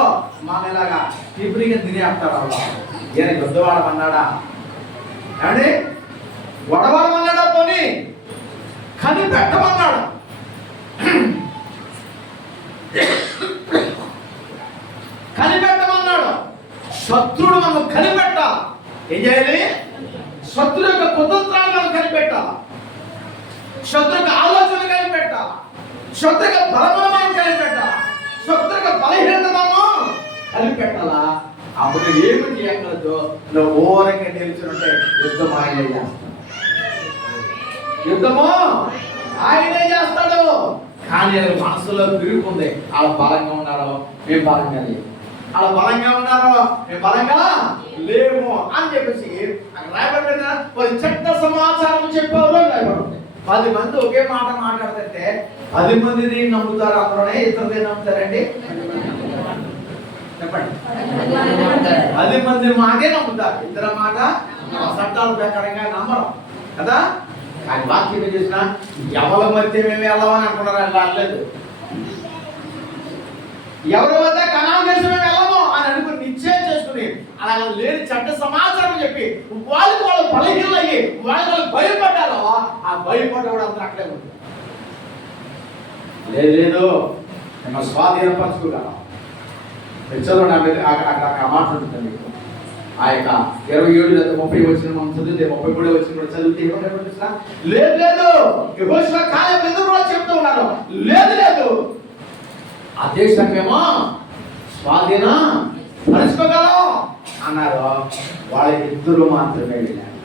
మనం ఇలాగా తీపిరిగా తినేస్తారు. వాళ్ళు ఈయన యుద్ధవాడమన్నాడా? ఏమండి, గొడవడమన్నాడా? పోనీ కనిపెట్టమన్నాడు. కనిపెట్టమన్నాడు. శత్రుడు మనం కనిపెట్టాలి. ఏం చేయాలి? శత్రు యొక్క కుతంత్రాలు మనం కనిపెట్టాలి, శత్రు యొక్క ఆలోచన కనిపెట్టాలి, శత్రు యొక్క బలమును మనం కనిపెట్టాలి, శత్రు యొక్క బలహీనతను కలిపెట్టాలా. అప్పుడు ఏమి చేయగలదు? నువ్వు ఊరకే నిలిచినట్టే యుద్ధం ఆయనే చేస్తాడు. యుద్ధము ఆయనే చేస్తాడు. కానీ అది మనసులో తిరుగుతుంది. వాళ్ళ బలంగా ఉన్నారో మేము బలంగా లేము, వాళ్ళ బలంగా ఉన్నారో మేము బలంగా లేము అని చెప్పేసి అక్కడ రాయబడిన వారి చెడ్డ సమాచారం చెప్పేవారు రాయబడుతుంది. 10 మంది ఒకే మాట మాట్లాడుతుంటే 10 మందిని నమ్ముతారు, అందులోనే ఇతరులే నమ్ముతారండి. చెప్పండి, 10 మంది మాటే నమ్ముతారు, ఇతర మాట చట్టాల ప్రకారంగా నమ్మడం కదా. కానీ వాక్యం ఏం చేసినా ఎవరి మధ్య మేము వెళ్ళమని అనుకున్నారు, వెళ్ళలేదు. ఎవరి వద్ద కనాన్ దేశం మేము వెళ్ళము అని అనుకుని నిశ్చయం చేసుకుని అలా లేని చెడ్డ సమాచారం చెప్పి వాళ్ళు బలహీనలు అయ్యి వాళ్ళు భయపడ్డారో ఆ భయపడ్డ అంతా అక్కడే ఉంది. లేదు మేము స్వాధీనపరచుకోగలం. చదవండి, అక్కడ మాట ఉంటుంది మీకు. ఆ యొక్క 27 లేదా 30 వచ్చిన మనం చదివితే 33 వచ్చిన కూడా చదివితే ఏమంటారు? లేదు యెహోషువ కాలేబు ఎదురు చెప్తూ ఉన్నారు, లేదు ఆ దేశాన్ని మేము స్వాధీన పరచుకోగలం అన్నారు. వాళ్ళిద్దరు మాత్రమే వెళ్ళారు,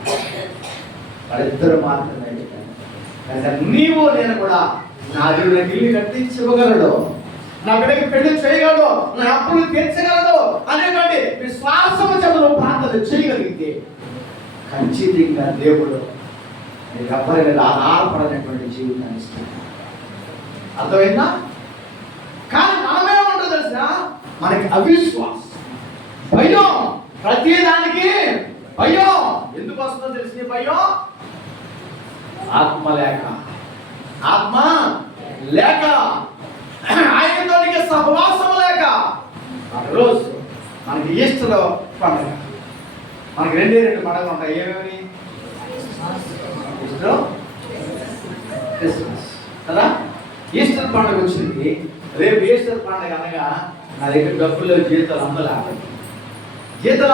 వాళ్ళిద్దరు మాత్రమే వెళ్ళారు. నీవు నేను కూడా నా దేవుడు ఇల్లు కట్టించగలడు, నా బిడ్డకి పెళ్లి చేయగలడు, నా అప్పులు తీర్చగలడు అనేటువంటి విశ్వాసము చెబుతూ ప్రార్థన చేయగలిగితే ఖచ్చితంగా దేవుడు నీకు అప్పటి మీద ఆధారపడినటువంటి జీవితాన్ని ఇస్తాడు. అర్థమైందా? కానీ మనమేమంటో తెలుసా, మనకి అవిశ్వాసం, భయం, ప్రతిదానికి భయం. ఎందుకు వస్తుందో తెలిసి భయం? ఆత్మ లేక ఆయనతో సహవాసం లేక. రోజు మనకి ఈస్టర్ పండుగ, మనకి 2 పండుగలు ఉంటాయి. ఏమేమి? ఈస్టర్, క్రిస్మస్ కదా. ఈస్టర్ పండుగ వచ్చింది, రేపు ఈస్టర్ పండుగ అనగా నా దగ్గర డబ్బుల్లో జీతాలు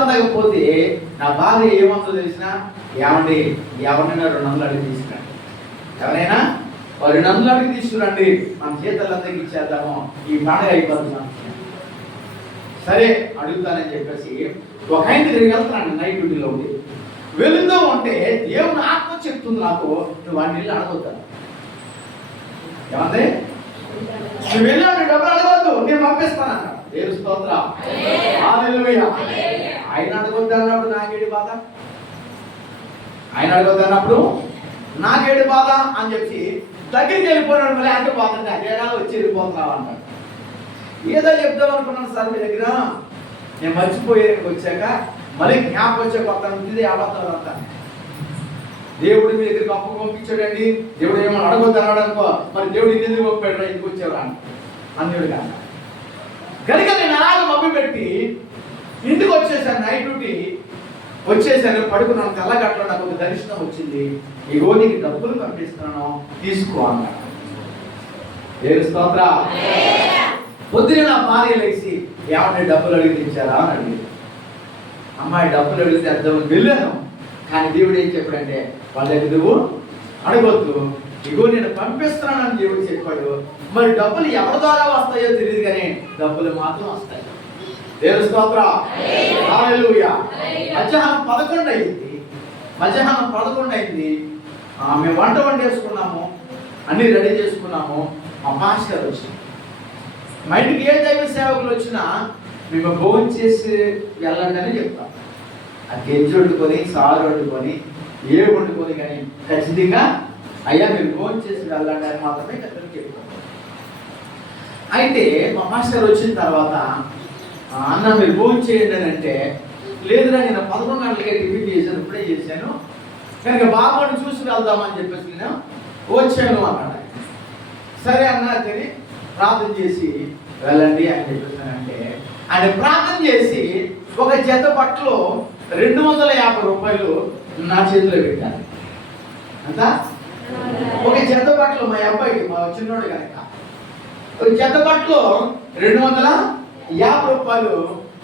అందకపోతే నా భార్య ఏమందో తెలిసినా, ఏమండి ఎవరినైనా 200 అడిగి తీసుకురండి, ఎవరైనా 200 అడిగి తీసుకురండి, మన జీతాలు అందరికి ఇచ్చేద్దాము, ఈ పండుగ అయిపోతుంది. సరే అడుగుతానని చెప్పేసి ఒక ఆయన దగ్గరికి వెళ్తున్నాను. నైట్ డ్యూటీలో ఉండి వెళుతూ ఉంటే దేవుని ఆత్మ చెప్తుంది నాకు, నువ్వు వాడిని వెళ్ళి అడగొద్దాను. ఏమంటే నువ్వు వెళ్ళాడు, డబ్బులు అడగవద్దు, నేను పంపిస్తానన్నా. దేవుని స్తోత్రం, హల్లెలూయా. ఆయన అడగొద్దు అన్నప్పుడు నాకేడి బాధ, ఆయన అడగొద్దు అన్నప్పుడు నాకేడి బాధ అని చెప్పి దగ్గరికి వెళ్ళిపోయినాడు. మళ్ళీ అంటే బాధ అంటే అదేనా వచ్చి వెళ్ళిపోతున్నావు అన్నాడు. ఏదో చెప్తాం అనుకున్నాను సార్ మీ దగ్గర, నేను మర్చిపోయేకి వచ్చాక మళ్ళీ జ్ఞాపకం వచ్చే కొత్త ఉంటుంది అబద్ధం అంతా. దేవుడు మీ దగ్గరికి అప్పు పంపించాడండి, దేవుడు ఏమన్నా అడగొద్దు అన్నాడు అనుకో, మరి దేవుడు ఎందుకు పంపాడు, ఎందుకు వచ్చారు అన్నాడు కాదు. కనుక నేను అలాగే మబ్బి పెట్టి ఇంటికి వచ్చేసాను. నైట్ డ్యూటీ వచ్చేసాను, పడుకున్నాను. తెల్లగట్లో నాకు ఒక దర్శనం వచ్చింది. ఇగో నీకు డబ్బులు పంపిస్తున్నాను, తీసుకో అన్నాడు. దేవుని స్తోత్రం. పొద్దున నా భార్య లేచి ఏమన్నా డబ్బులు అడిగి తెచ్చారా అని అడిగింది. అమ్మాయి డబ్బులు అడిగితే అర్థం వెళ్ళాను. కానీ దేవుడు ఏం చెప్పాడంటే, వాళ్ళ దగ్గర నువ్వు అడగొద్దు, ఇగో నేను పంపిస్తున్నానని దేవుడు చెప్పాడు. మరి డబ్బులు ఎవరి ద్వారా వస్తాయో తెలియదు, కానీ డబ్బులు మాత్రం వస్తాయి. దేవుని స్తోత్రం, హల్లెలూయా. మధ్యాహ్నం 11 అయింది. మేము వంట వండేసుకున్నాము, అన్ని రెడీ చేసుకున్నాము. మా మాస్టర్ వచ్చింది. మా ఇంటికి ఏ దైవ సేవకులు వచ్చినా మేము భోజనం చేసి వెళ్ళండి అని చెప్తాం. ఆ గెజ్జి వండుకొని, సారు వండుకొని, వండుకొని, కానీ ఖచ్చితంగా అయ్యా మీరు భోజనం చేసి వెళ్ళండి అని మాత్రమే ఖచ్చితంగా చెప్తాం. అయితే మా మాస్టర్ వచ్చిన తర్వాత, అన్న మీరు భోజనం చేయండి అని అంటే, లేదురా నేను 11 గంటలకే టిఫిన్ చేశాను, ఇప్పుడే చేశాను, కనుక బాబాని చూసి వెళ్దామని చెప్పేసి నేను వచ్చాను అన్నాడు. సరే అన్నా తిని ప్రార్థన చేసి వెళ్ళండి అని చెప్పేసానంటే, ఆయన ప్రార్థన చేసి ఒక జత బట్టలు 250 రూపాయలు నా చేతిలో పెట్టాను. అంతా ఒక జత బట్టలు మా అబ్బాయికి, మా చిన్నోడు కనుక ఒక జత బట్టలు 250 రూపాయలు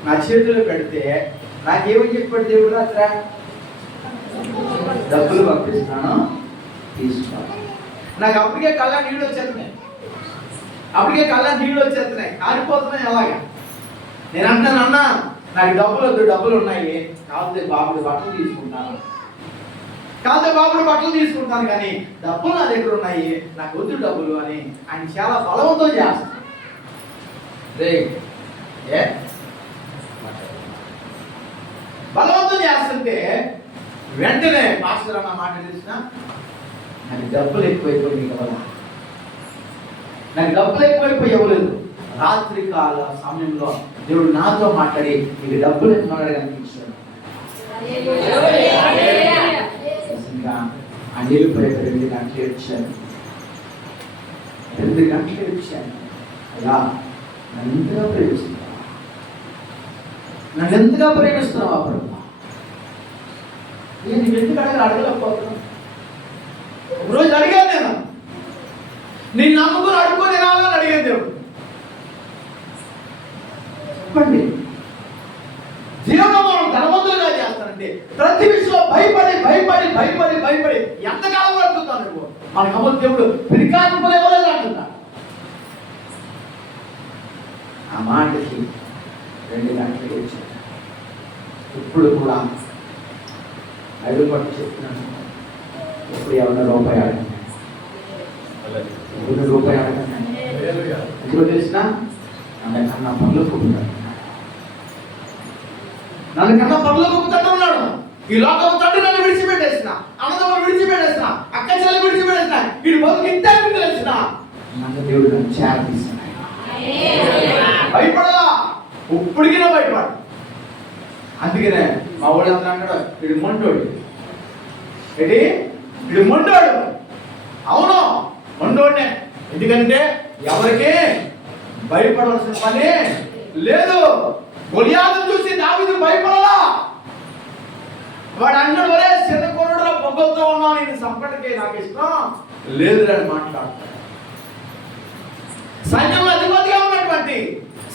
నా చేతిలో పెడితే నాకేమని చెప్పాడు దేవుడు? రాత్ర డబ్బులు పంపిస్తున్నాను, తీసుకో. నాకు అప్పటికే కళ్ళ నీళ్ళు వచ్చేస్తున్నాయి, కారిపోతున్నాయి. అలాగా నేను అంటాను, అన్న నాకు డబ్బులు వద్దు, డబ్బులు ఉన్నాయి, కాకపోతే బాబుడు బట్టలు తీసుకుంటాను, కాకపోతే బాబుడు బట్టలు తీసుకుంటాను, కానీ డబ్బులు నా దగ్గర ఉన్నాయి, నాకు వద్దు డబ్బులు అని ఆయన చాలా బలవంతం చేస్తాను. బలవంతం చేస్తుంటే వెంటనే మాస్టర్ అన్న మాట తెలిసిన, నాకు డబ్బులు ఎక్కువైపోయి కదా, నాకు డబ్బులు ఎక్కువైపోయి ఇవ్వలేదు. రాత్రి కాల సమయంలో దేవుడు నాతో మాట్లాడి నీకు డబ్బులు ఎక్కువన్నాడు కనిపించాడు. ఆ నీళ్ళు పైపు 2 గంటలు ఏడ్చాను, 2 గంటలు ఏడ్చాను. అయ్యా నన్ను ఎంతగా ప్రేమిస్తున్నావా, నన్ను ఎంతగా ప్రేమిస్తున్నావా ప్రభు, నేను ఎందుకు అడగలేకపోతున్నాను. ఒకరోజు అడిగాను, నేను నిన్ను నమ్ముకుని అడుక్కొని రావాలని అడిగాను. దేవుడు చెప్పండి, జీవనం మనం ధనవంతులుగా చేస్తానంటే ప్రతి విషయంలో భయపడి భయపడి భయపడి భయపడి ఎంతకాలం అడుగుతాను నువ్వు, మనకు అమ్మ దేవుడు పిరికానుకునే వాళ్ళే అంటున్నా. ఆ మాటకి 2 గంటలు ఏడ్చాడు. ఇప్పుడు కూడా అడుగుపట్టు చెప్తున్నాను, ఇప్పుడు ఎవరైనా రూపాయి అడగండి, ఇప్పుడు రూపాయి అడగండి. ఎందుకు తెలిసిన నన్ను పనులు కొప్పుతాడు, నన్ను కన్నా పనులు కొప్పుతాడు ఉన్నాడు. ఈ లోకం తండ్రి నన్ను విడిచిపెట్టేసిన, అన్నదమ్ములు విడిచిపెట్టేసిన, అక్క చెల్లి విడిచిపెట్టేసిన, వీడి బతుకు ఇంతే తెలిసిన నన్ను దేవుడు నన్ను చేరతీస్తున్నాడు. భయపడలా, ఇప్పటికీ భయపడు. అందుకనే మా వాడు అంతా అంటాడు, వీడు మొండోడు. ఏంటి వీడు మొండోడు? అవును మొండోడే. ఎందుకంటే ఎవరికి భయపడవలసిన పని లేదు. గొలియాతును చూసి దావీదు భయపడలా. వాడు అన్నాడు, ఒరే చిన్న కొడుకురా, బొగ్గలతో ఉన్నావు, నేను సంపటికి నాకు ఇష్టం లేదు అని మాట్లాడతాడు. సైన్యం అధిపతిగా ఉన్నటువంటి,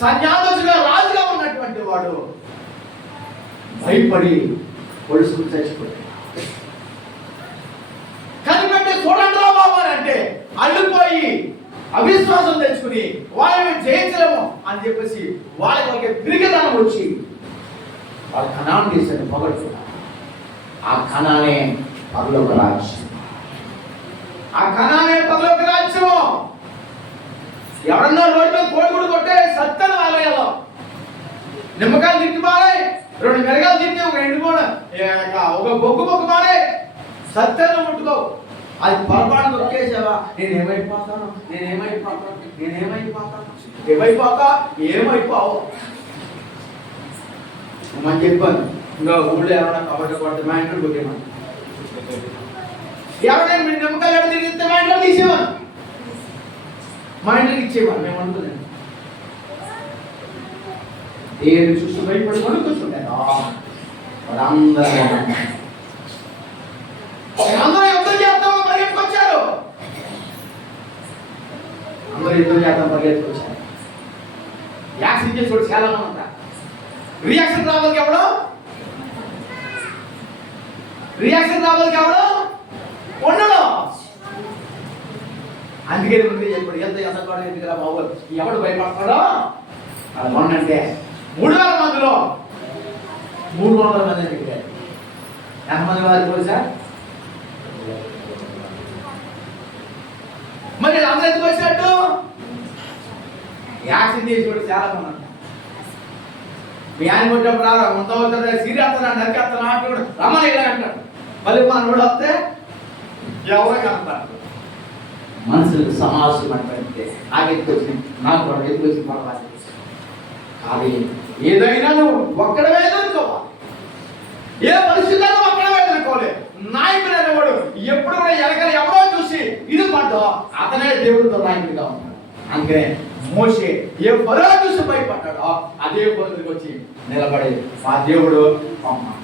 సైన్యాధ్యక్షుడిగా రాజుగా ఉన్నటువంటి వాడు భయపడి పొడుచుకుని చచ్చిపోయాడు. కనిపెట్టి చూడండి రా బాబు అని అంటే అల్లిపోయి అవిశ్వాసం తెచ్చుకుని వాళ్ళని జయించలేము అని చెప్పేసి వాళ్ళకి ఒక పిరిగితనం వచ్చి వాళ్ళ కణాన్ని తీసాడు, పొగడుతున్నారు. ఆ కణానే పరలోక రాజ్యం, ఆ కణానే పరలోక రాజ్యము. ఎవరన్నా రోడ్డు మీద కోడిగుడు కొట్టే సత్తను ఆలయాలో నిమ్మకాయలు తిట్టి మారే, 2 మిరగాలు తిట్టి, ఒక ఎండుకోడ, ఒక బొగ్గు మారే, సత్తను ముట్టుకో. అది పొరపాటు దొరికేసావా, నేనేమైపోతాను ఏమైపోతావు అని చెప్పాను. ఇంకా ఊళ్ళో ఎవరైనా కబడ్డీ కొడితే మా ఇంట్లో కొట్టేమని, ఎవరైనా మీరు నిమ్మకాయలు తిరిగితే మా ఇంట్లో తీసేవాను, మా ఇంటికి ఇచ్చేవారు. మేము అనుకున్నాం ఏది చూసి భయపడుకొని కూర్చుంటాను. అందరూ యుద్ధం చేస్తామో పరిగెత్తుకొచ్చారు, అందరూ యుద్ధం చేద్దాం పరిగెత్తుకొచ్చారు. యాక్షన్ చేసి చాలా ఉంటా. రియాక్షన్ రావాలి ఎవడో, ఉండడు. అందుకే ముందు చెప్పాడు, ఎంత కూడా ఎందుకురా బాబు, ఎవడు భయపడతాడో అది మొన్నంటే 3000 మందిలో 300 మంది దిగారు. ఎంతమంది వారికి తెలుసా? మరి అందరూ ఎందుకు వచ్చినట్టు? యాక్షన్ చేసి కూడా చాలా మంది అంటారు. మీ ఆయన కొట్టినప్పుడు రారా, కొంత అవుతాడు, సీరియస్తారా, నరికేస్తారా అంటాడు, రమ్మని ఇలా అంటాడు. మళ్ళీ మనోడు వస్తే ఎవరో కనపడతారు. మనుషులకు సమావేశం అంటే నాకు ఎత్తు వచ్చింది, నాకు కూడా ఎత్తు వచ్చింది పర్వాలేదు. కానీ ఏదైనా నువ్వు ఒక్కడమే ఎదుర్కోవాలి, ఏ పరిస్థితుల్లో ఒక్కడమే ఎదుర్కోలేదు. నాయకుడు అనేవాడు ఎప్పుడు కూడా ఎనకలు ఎవరో చూసి ఇది పడ్డో అతనే దేవుడితో నాయకుడిగా ఉంటాడు. అందుకనే మోషే ఏ ఫరో చూసి భయపడ్డాడో అదే పొందుకు వచ్చి నిలబడి మా దేవుడు పంపాడు.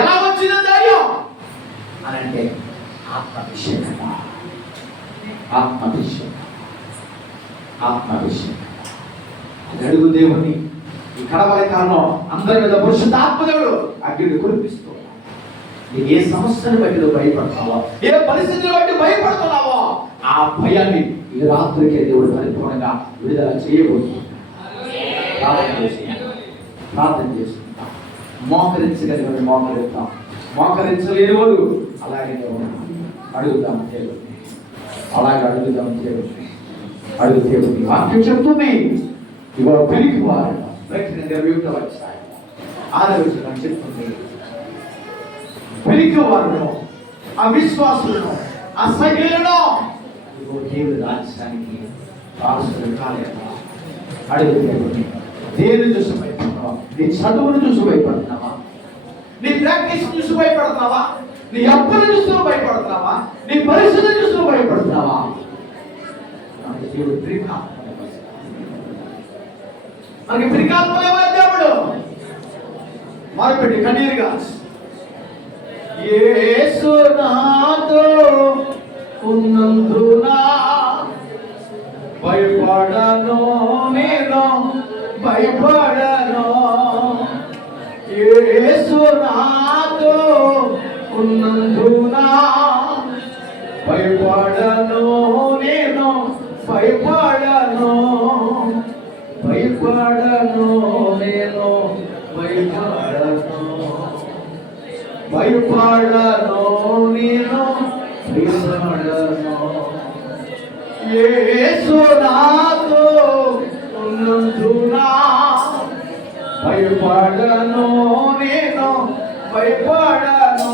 ఎలా వచ్చిన ధైర్యం అని అంటే ఆత్మవిషయం. అడుగు దేవుని ఈ కడవరి కాలంలో అందరి మీద పరిశుద్ధాత్మదేవుడు అగ్గిని కురిపిస్తూ నీకు ఏ సమస్యను బట్టి నువ్వు భయపడుతున్నావో, ఏ పరిస్థితిని బట్టి భయపడుతున్నావో ఆ భయాన్ని ఈ రాత్రికే దేవుడు పరిపూర్ణంగా విడుదల చేయబోతున్నాడు. ప్రార్థన చేసుకుంటాం. మోకరించగలిగిన మోకరిద్దాం, మోకరించలేని వారు అలాగే అడుగుతాం దేవుడిని, అలాగే అడుగుతాం దేవుడిని. అడుగు దేవుడిని. వాక్యం చెప్తుంది ఇవాళ పెరిగి వారు వచ్చాయి ఆలోచన చెప్తుంది. పెరిగి వారును, అవిశ్వాసులను, అసహ్యులను ఇదిగో దేవుడి రాజ్యానికి వారసులు కాలేదా? అడుగు దేవుడిని. దేని చూసి భయపడుతున్నావా? నీ చదువును చూసి భయపడుతున్నావా? నీ ప్రాక్టీస్ చూసి భయపడుతున్నావా? నీ అప్పులు చూస్తూ భయపడుతున్నావా? నీ పరిస్థితిని చూస్తూ భయపడుతున్నావా? దేవుడు మనకి ప్రికాత్మలేవా దేవుడు మరపెట్టి కన్నీరుగా యేసు నాతో ఉన్నందున భయపడను, నేను భయపడను. యేసు నాతో ఉన్నందున భయపడను, నేను భయపడను. భయపడను, నేను భయపడను. భయపడను, నేను భయపడను. యేసు నాతో ఉన్నందున భయపడను, నేను భయపడను.